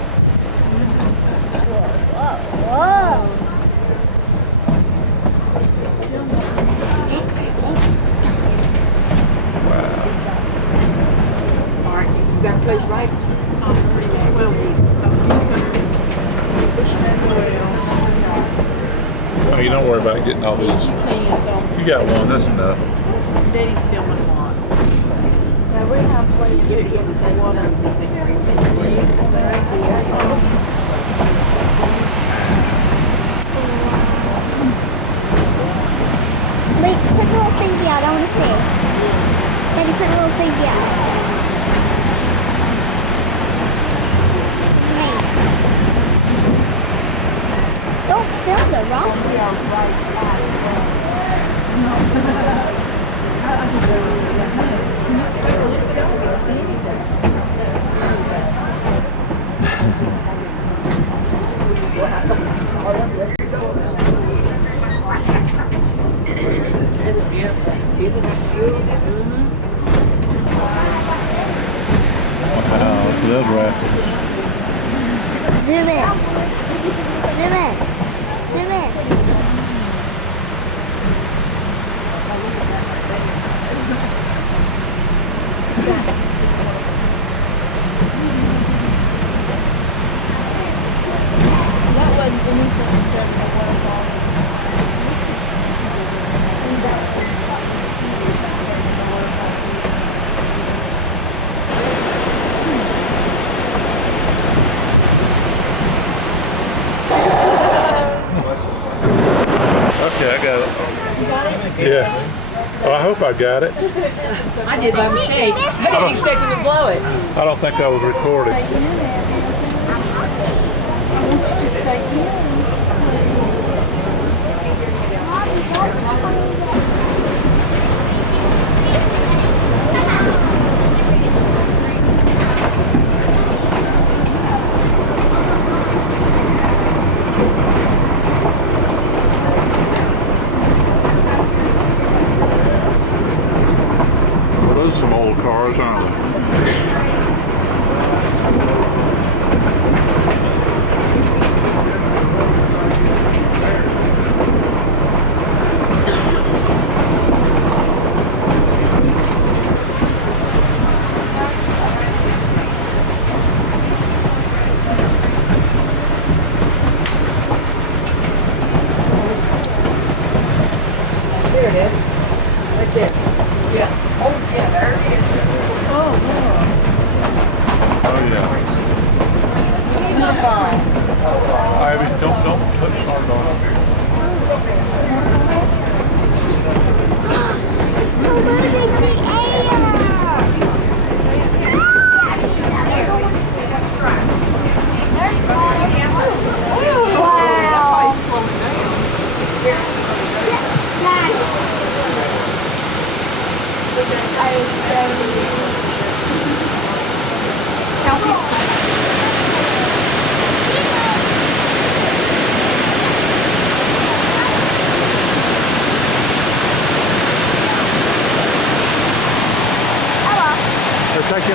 Whoa. All right, you got a place right? Oh, you don't worry about getting all these. You got one, that's enough. Daddy's filming a lot. Now we have plenty of chickens and water. Wait, put the little thingy out. I want to see. Daddy, put the little thingy out. Wait. Don't film the wrong one. Can you see a little bit? I don't see Isn't that beautiful? Wow, look at those rapids. Zoom in. Zoom in. Zoom in. that wasn't anything done by waterfall. Okay, I got it. You got it? Yeah. Well, I hope I got it. I did by mistake. I didn't expect him to blow it. I don't think I was recording. I want you to stay here. Well, those are some old cars, aren't they?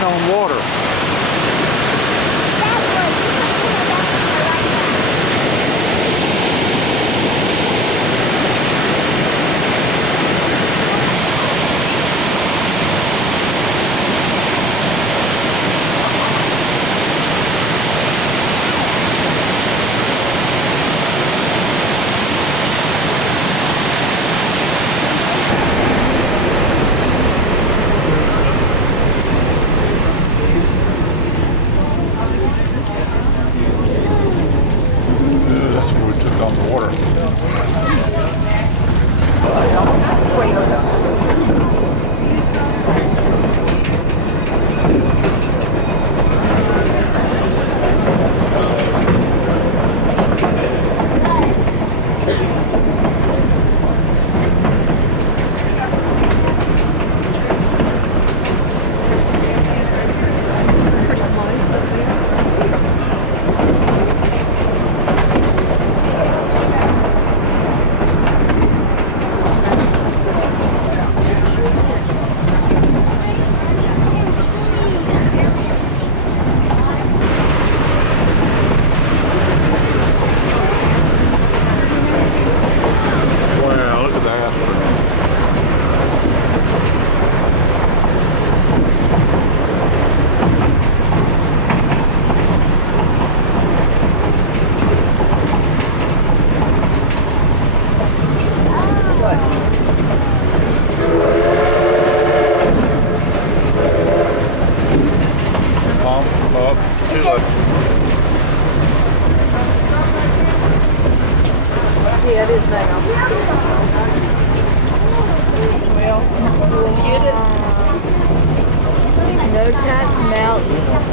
ran on water. That's where we took on the water. Wow, look at that. Mom, up. Yeah, it is now. Well, we'll get it. Snowcats Mountains.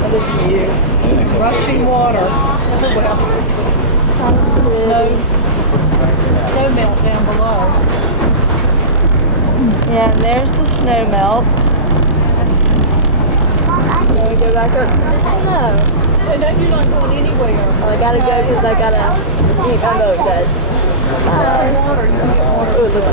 What a view. Rushing water. Well, snow melt down below. Yeah, and there's the snow melt. Then we go back up to the snow. Hey, no, you're not going anywhere. Oh, I gotta go because I gotta eat my boat, guys. Bye. Water, you get water. Oh, look at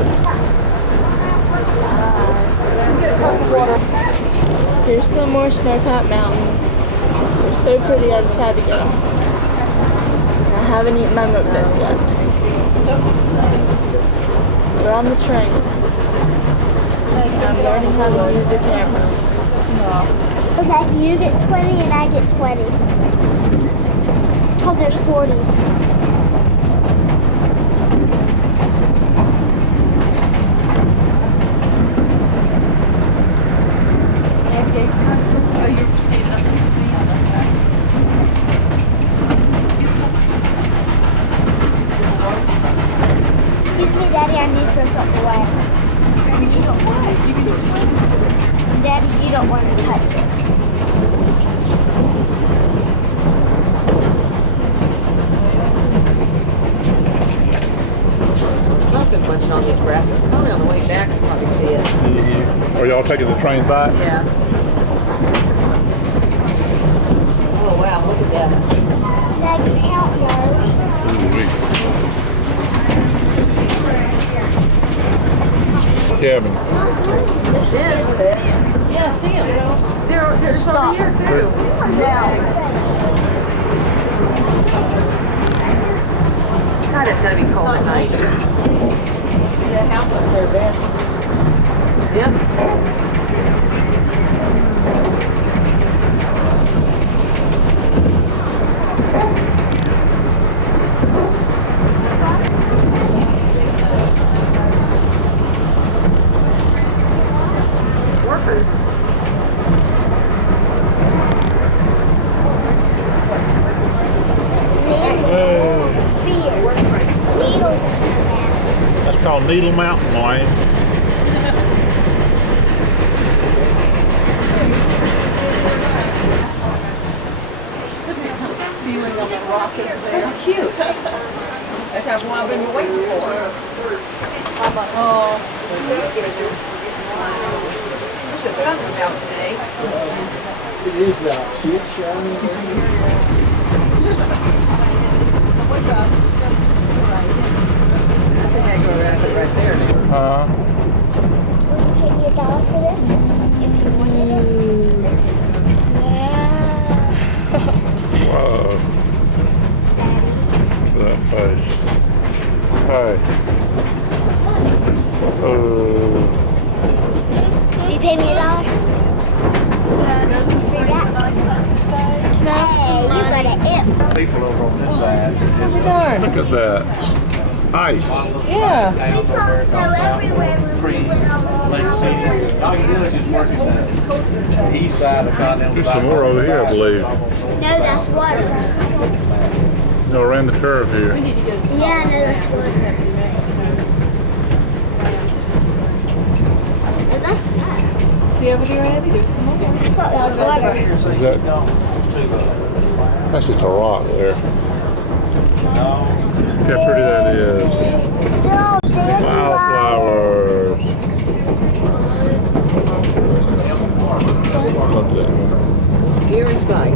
Get a cup of water. that. Here's some more snow-capped mountains. They're so pretty, I just had to get them. I haven't eaten my milk duds yet. We're on the train. And I'm learning how to use the camera. Okay, you get 20 and I get 20. Because there's 40. Oh, you're standing up so you can be on that. Excuse me, Daddy, I need to throw something away. You can just play. You can just play. Daddy, you don't want to touch it. Something pushing on this grass. Probably on the way back, I'll probably see it. Are y'all taking the train back? Yeah. Oh wow, look at that. Daddy, count those. Cabin. Yeah, I see them. They're some over here too. God, it's gonna be cold at night. Yeah, house up there, Ben. Yep. Workers. That's called Needle Mountain, Wayne. Spewing on that rock over there. That's cute. That's how I've been waiting for. Oh. Wish the sun was out today. It is now. See it shining? That's a heck of a rabbit right there. Would you pay me $1 for this? If you wanted it? Oh. That face. Hey. Oh. You pay me $1? Can I have some money? People over on this side. Look at that. Ice. Yeah. We saw snow everywhere when we went on Lake City. All you do is just work the east side of Continental. There's some more over here, I believe. No, that's water. No, around the curve here. Yeah, no, that's water. No, that's snow. See over there, Abby? There's some more. I thought that was water. Is that? That's just a rock there. Look how pretty that is. Wildflowers. Love that. Here in sight.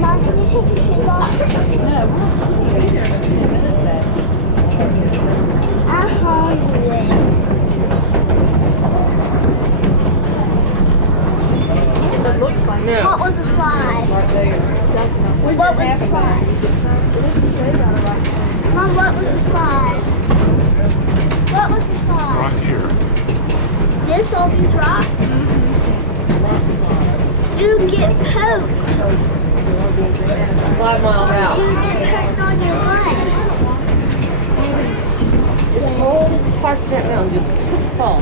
Mom, can you take your shoes off? I'm hungry. It looks like no. What was the slide? What was the slide? Mom, what was the slide? What was the slide? Right here. This, all these rocks? You get poked. 5 miles out. You get poked on your leg. The whole parts of that mountain just fall.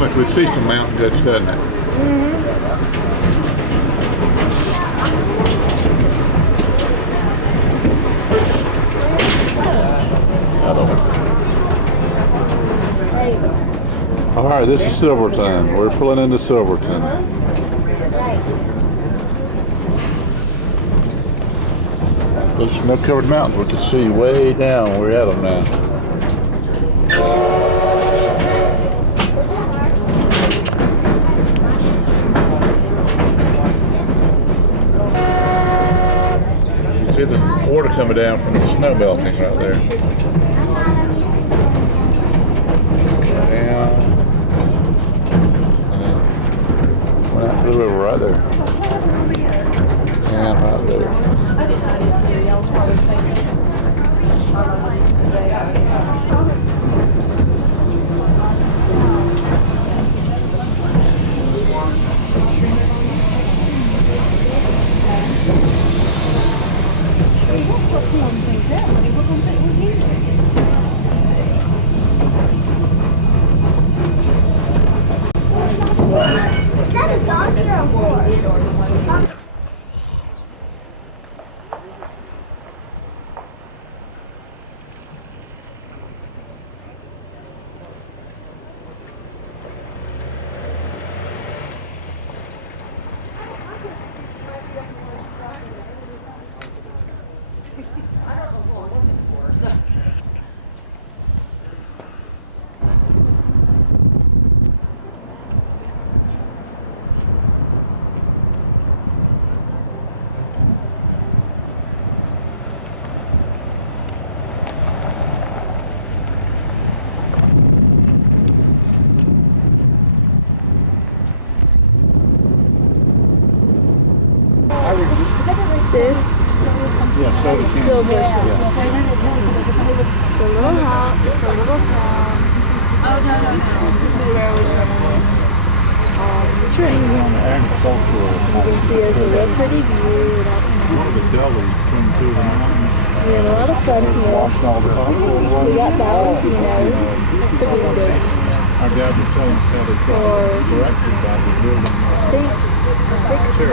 Look, we'd see some mountain goats, doesn't it? All right, this is Silverton. We're pulling into Silverton. Those snow-covered mountains we can see way down. We're at them now. See the water coming down from the snow melting right there. Down. Went out to the river right there. And right there. Start pulling things out, honey. We're going to think we're here. Is that a donkey or a horse? This Yeah, so we can. Silverton. Yeah. It's a little hop, it's a little town. This is where we live on the train. Agricultural. You can see it's a real pretty view. One of the delis between two of the mountains. We had a lot of fun here. Washed all the We got Valentinos. Our dad was telling us how they corrected by the building. I think $6.95.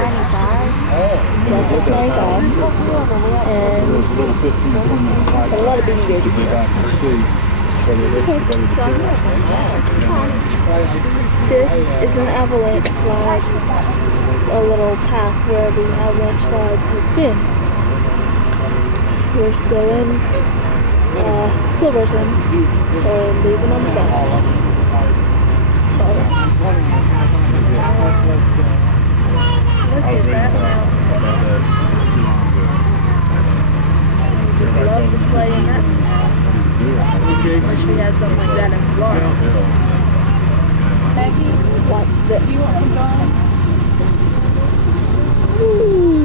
Yeah, $6.95. And There's a little 15-20 a lot of beanie babies. to get back and see whether they could go to the This is an avalanche slide, a little path where the avalanche slides have been. We're still in Silverton. We're leaving on the bus. Look at that mountain. You just love to play in that snow. Wish we had something like that in Florence. Maggie, watch this. You want some gum?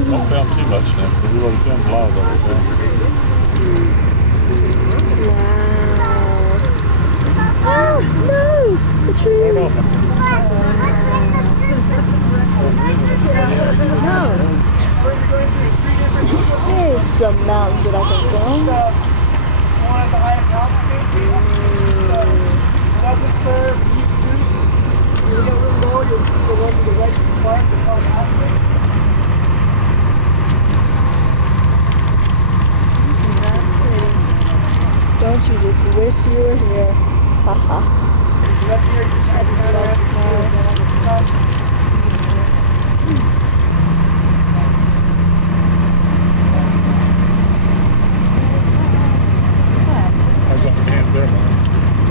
Don't film too much now, because we already filmed a lot of those. Wow. Oh, no! The tree. No. There's some mountains that I can go. One at the highest altitude, Douglas fir, East Goose. You get a little lower, you'll see the one to the right of the park, they're called Aspen. Don't you just wish you were here? Haha. I just love snow. How's that camp there? Isn't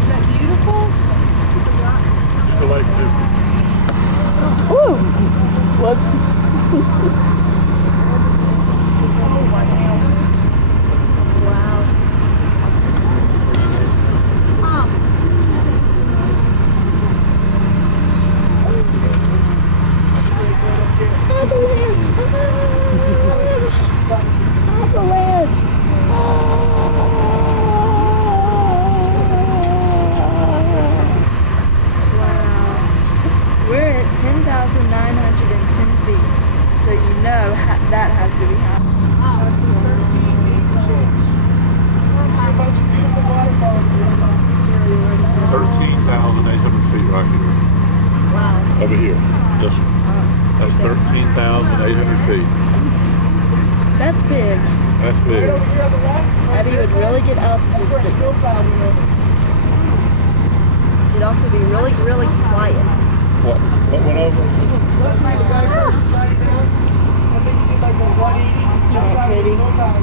that beautiful? It's a lake too. Woo! Whoops. Wow. Avalanche! Avalanche! Wow. We're at 10,910 feet, so you know that has to be high. That's 13 feet change. See a bunch of beautiful waterfalls around this area where it is. 13,800 feet right here. Wow. Over here. That's 13,800 feet. That's big. That's big. Abby would really get altitude sickness. She'd also be really, really quiet. What went over? Suddenly the guy started sliding down. I think he did like a 180. Jumped out of the snowplow.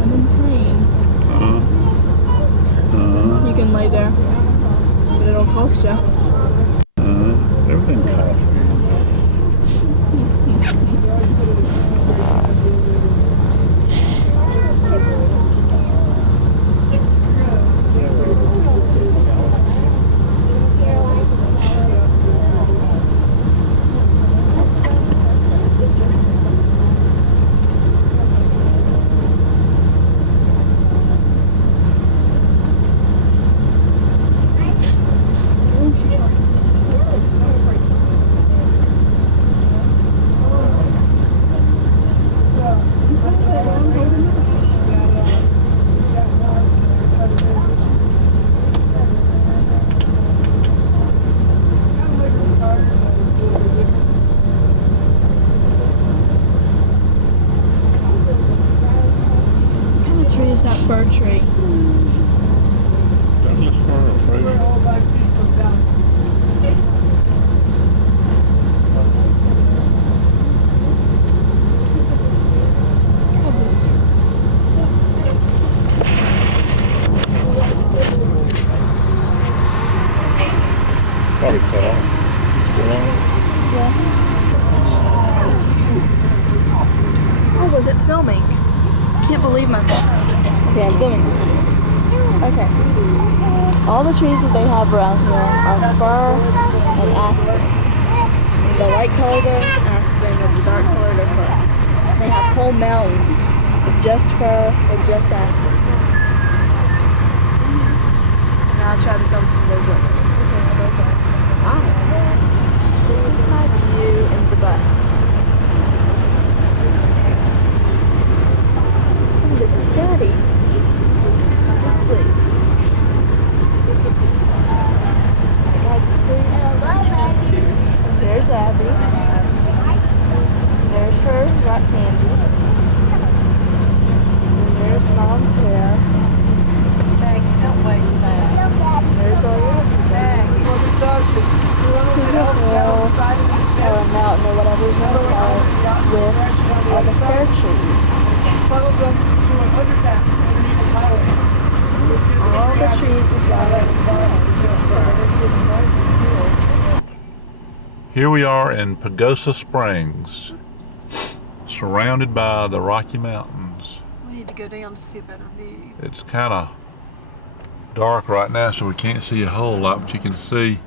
I'm in pain. You can lay there, but it'll cost you. Everything costs. Fir tree. Douglas fir or Fraser? Probably fell off. Still on? Yeah. Oh, was it filming? Can't believe myself. Okay, I'm filming. Okay. All the trees that they have around here are fir and aspen. The light colored are aspen and the dark colored are fir. They have whole mountains with just fir or just aspen. Now I try to film some of those with This is my view in the bus. And this is Daddy. He's asleep. The guy's asleep. There's Abby. There's her rock candy. And there's Mom's hair. Maggie, don't waste that. There's all your Maggie, what is those? This is a hill or a mountain or whatever is on the the All other the fir side. trees. It funnels up to 100 house underneath this highway. This gives them All free the access trees to that's all that over as well. the Just for everything right in the middle. Here we are in Pagosa Springs, surrounded by the Rocky Mountains. We need to go down to see a better view. It's kind of dark right now, so we can't see a whole lot, but you can see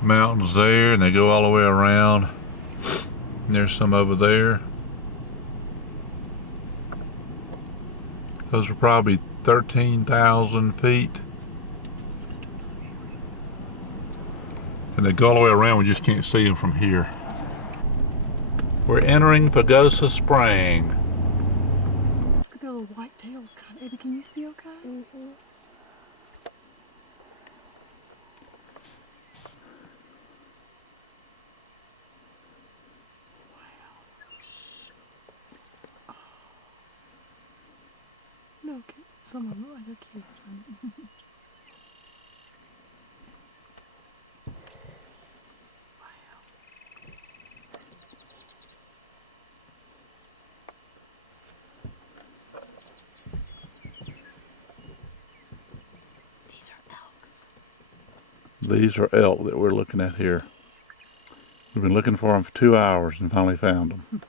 mountains there, and they go all the way around. And there's some over there. Those are probably 13,000 feet. And they go all the way around, we just can't see them from here. We're entering Pagosa Spring. Look at their little white tails, kind of. Abby, can you see okay? Mm-hmm. No, some of them look like they're kissing. These are elk that we're looking at here. We've been looking for them for 2 hours and finally found them.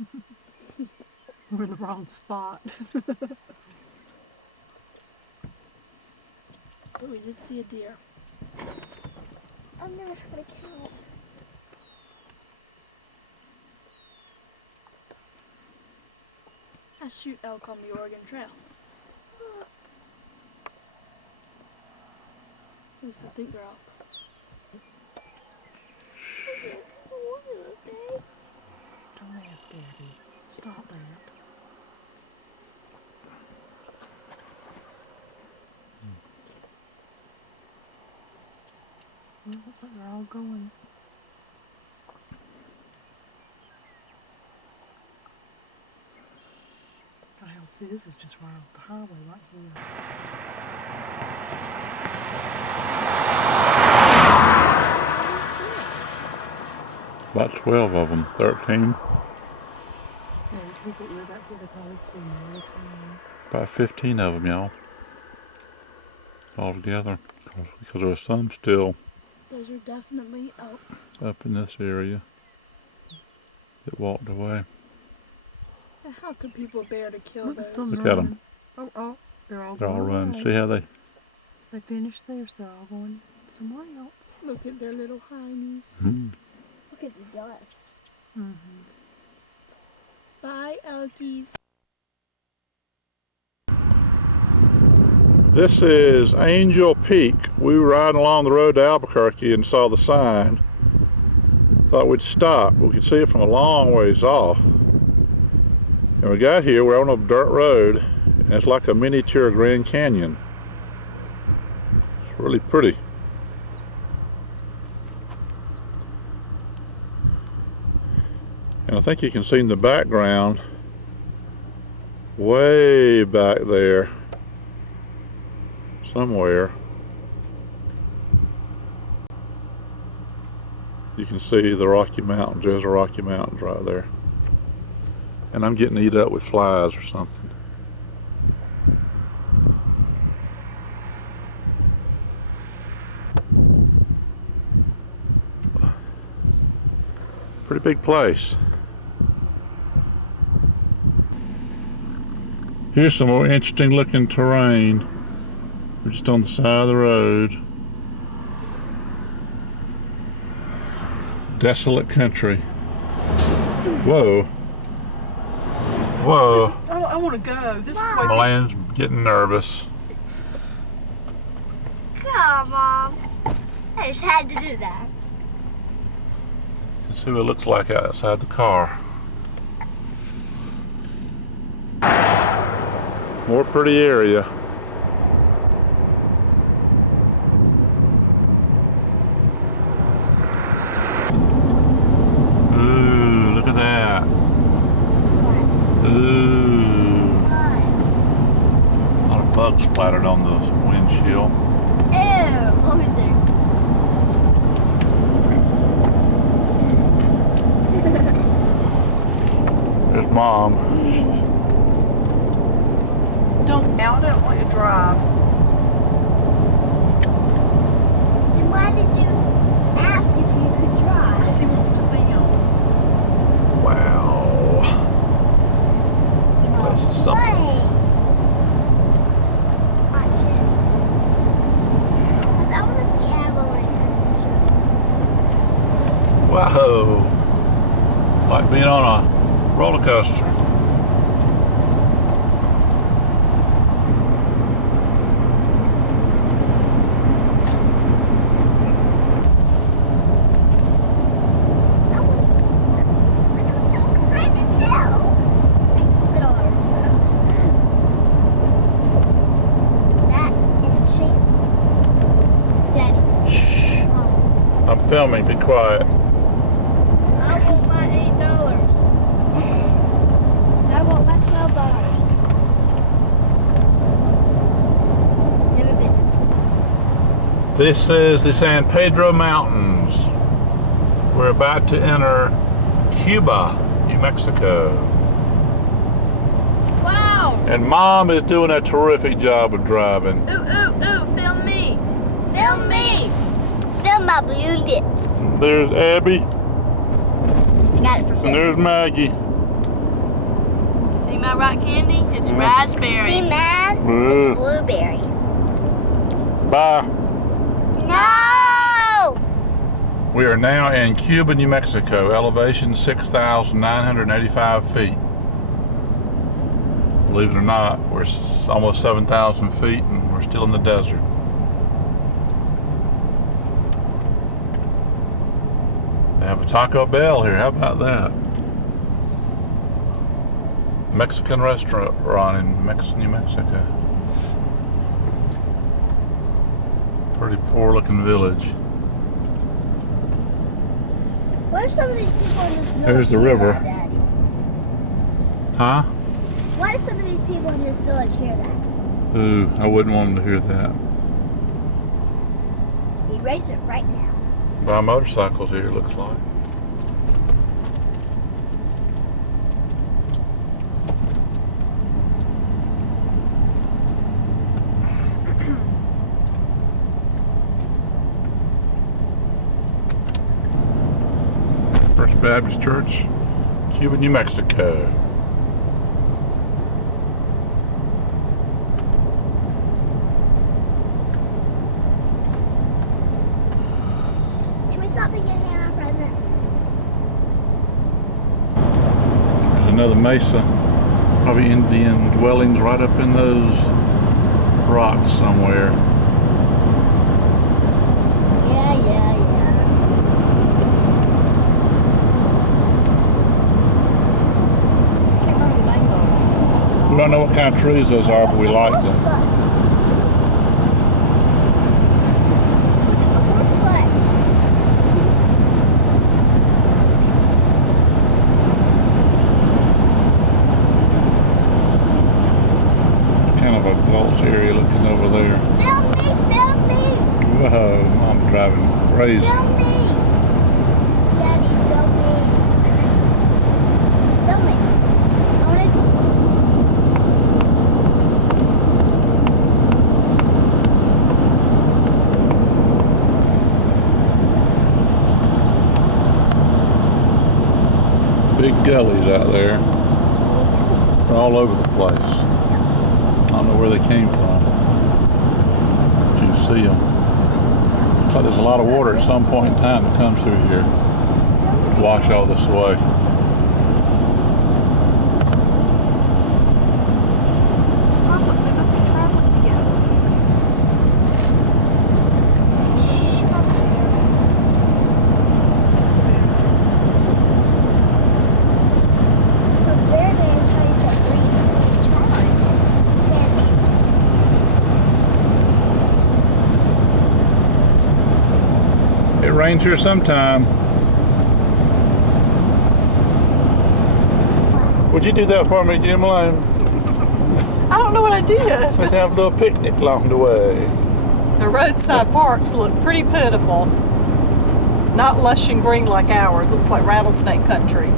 We're in the wrong spot. But we did see a deer. I've never tried to count. I shoot elk on the Oregon Trail. At least I think they're elk. Don't ask Abby. Stop that. Well, looks like they're all going. I'll see, this is just right off the highway right here. About 12 of them, 13. And people that live out here, they probably see them all the time. About 15 of them, y'all. All together. Because there was some still Those are definitely elk. up in this area that walked away. Now, how could people bear to kill Look, those? still Look at them. Oh, they're all They're all going running. away. See how they... They finished theirs, they're all going somewhere else. Look at their little heinies. Look at the dust. Bye, elkies. This is Angel Peak. We were riding along the road to Albuquerque and saw the sign. Thought we'd stop. We could see it from a long ways off. And we got here, we're on a dirt road, and it's like a miniature Grand Canyon. It's really pretty. And I think you can see in the background, way back there, somewhere, you can see the Rocky Mountains. There's the Rocky Mountains right there. And I'm getting eat up with flies or something. Pretty big place. Here's some more interesting looking terrain. We're just on the side of the road. Desolate country. Whoa. Whoa. I want to go. This is the way. Milan's getting nervous. Come on. I just had to do that. Let's see what it looks like outside the car. More pretty area. Ooh, look at that. Ooh. A lot of bugs splattered on the windshield. Ew. What was there? There's Mom. Don't want you to drive. And why did you ask if you could drive? Because he wants to film. Wow. This is something. Wait. Watch it. Because I want to see avalanche. Whoa. Like being on a roller coaster. I'm filming, be quiet. I want my $8. I want my $12. Never been. This is the San Pedro Mountains. We're about to enter Cuba, New Mexico. Wow! And Mom is doing a terrific job of driving. Ooh, ooh, ooh, film me. Film me. Film my blue lips. There's Abby. I got it from And there's Maggie. See my rock candy? It's raspberry. See, man? It's blueberry. Bye. No! We are now in Cuba, New Mexico. Elevation 6,985 feet. Believe it or not, we're almost 7,000 feet and we're still in the desert. They have a Taco Bell here. How about that? Mexican restaurant in New Mexico. Pretty poor looking village. What if some of these people in this village There's the hear river. that, Daddy? Huh? What if some of these people in this village hear that? Ooh, I wouldn't want them to hear that. Erase it right now. Buy motorcycles here, looks like. First Baptist Church, Cuba, New Mexico. Can we stop and get Hannah a present? There's another mesa. Probably Indian dwellings right up in those rocks somewhere. Yeah. Can't remember the name of them. We don't know what kind of trees those are, but we like them. Kind of a gulch area looking over there. Film me! Whoa, Mom's driving crazy. Film me! Daddy, film me! Film me! I Big gullies out there. They're all over the place. I don't know where they came from. But you see them. Looks like there's a lot of water at some point in time that comes through here. Wash all this away. Pop-ups, they must be traveling together. Shut up there. Verde is how you say green. That's right. Spanish. It rains here sometime. Would you do that for me, Jim Malone? I don't know what I did. Let's have a little picnic along the way. The roadside parks look pretty pitiful. Not lush and green like ours. Looks like rattlesnake country.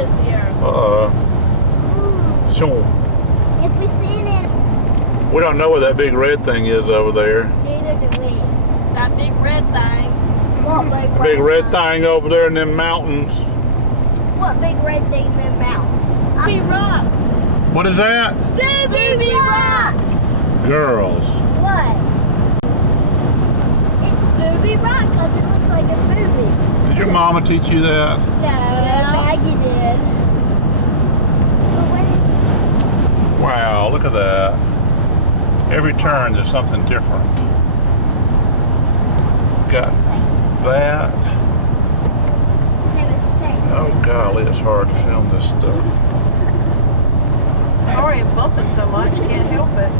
this here. Sure. If we see it, We don't know what that big red thing is over there. neither do we. That big red thing. What Big red thing over there in them mountains. What big red thing in the mountain? Booby rock. What is that? Booby rock. Girls. What? It's Booby rock because it looks like a booby. Did your mama teach you that? No, Maggie did. But what is it? Wow, look at that. Every turn there's something different. Got that. Oh golly, it's hard to film this stuff. Sorry I'm bumping so much, can't help it.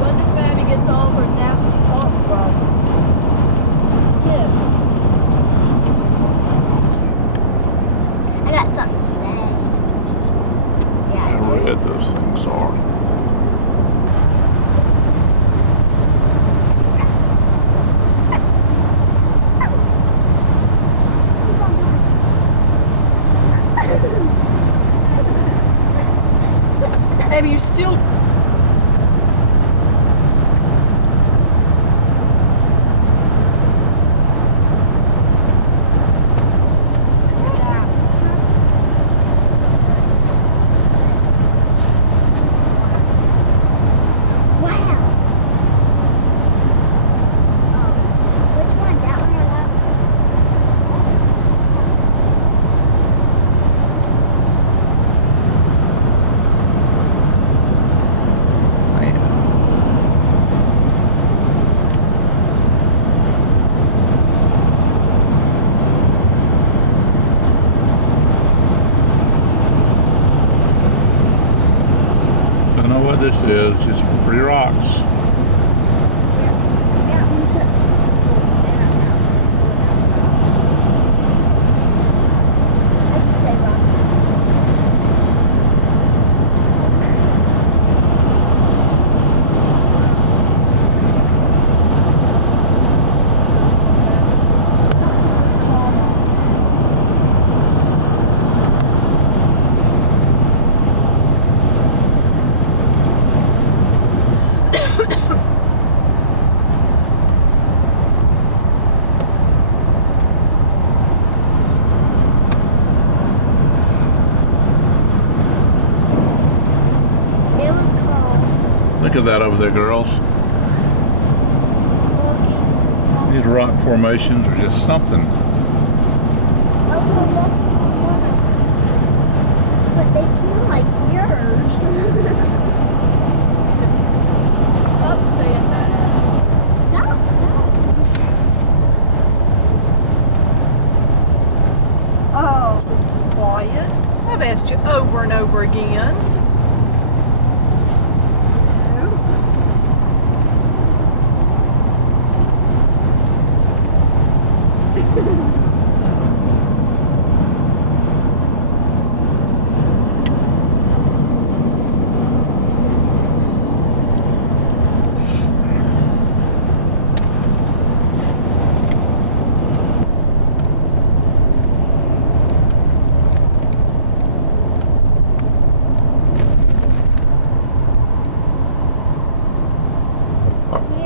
Wonder where Abby gets all of her nasty talk from. I got something to say. How red those things are. Abby, you still... Which one? That one or that Don't know what this is, just pretty rocks. It was called Look at that over there, girls. These rock formations are just something. Also looking water. But they smell like yours. Stop saying that. Oh, it's quiet. I've asked you over and over again.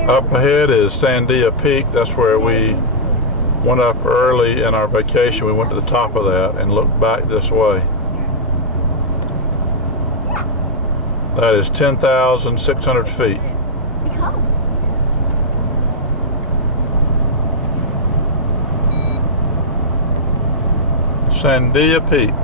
Up ahead is Sandia Peak. That's where we went up early in our vacation. We went to the top of that and looked back this way. That is 10,600 feet. Sandia Peak.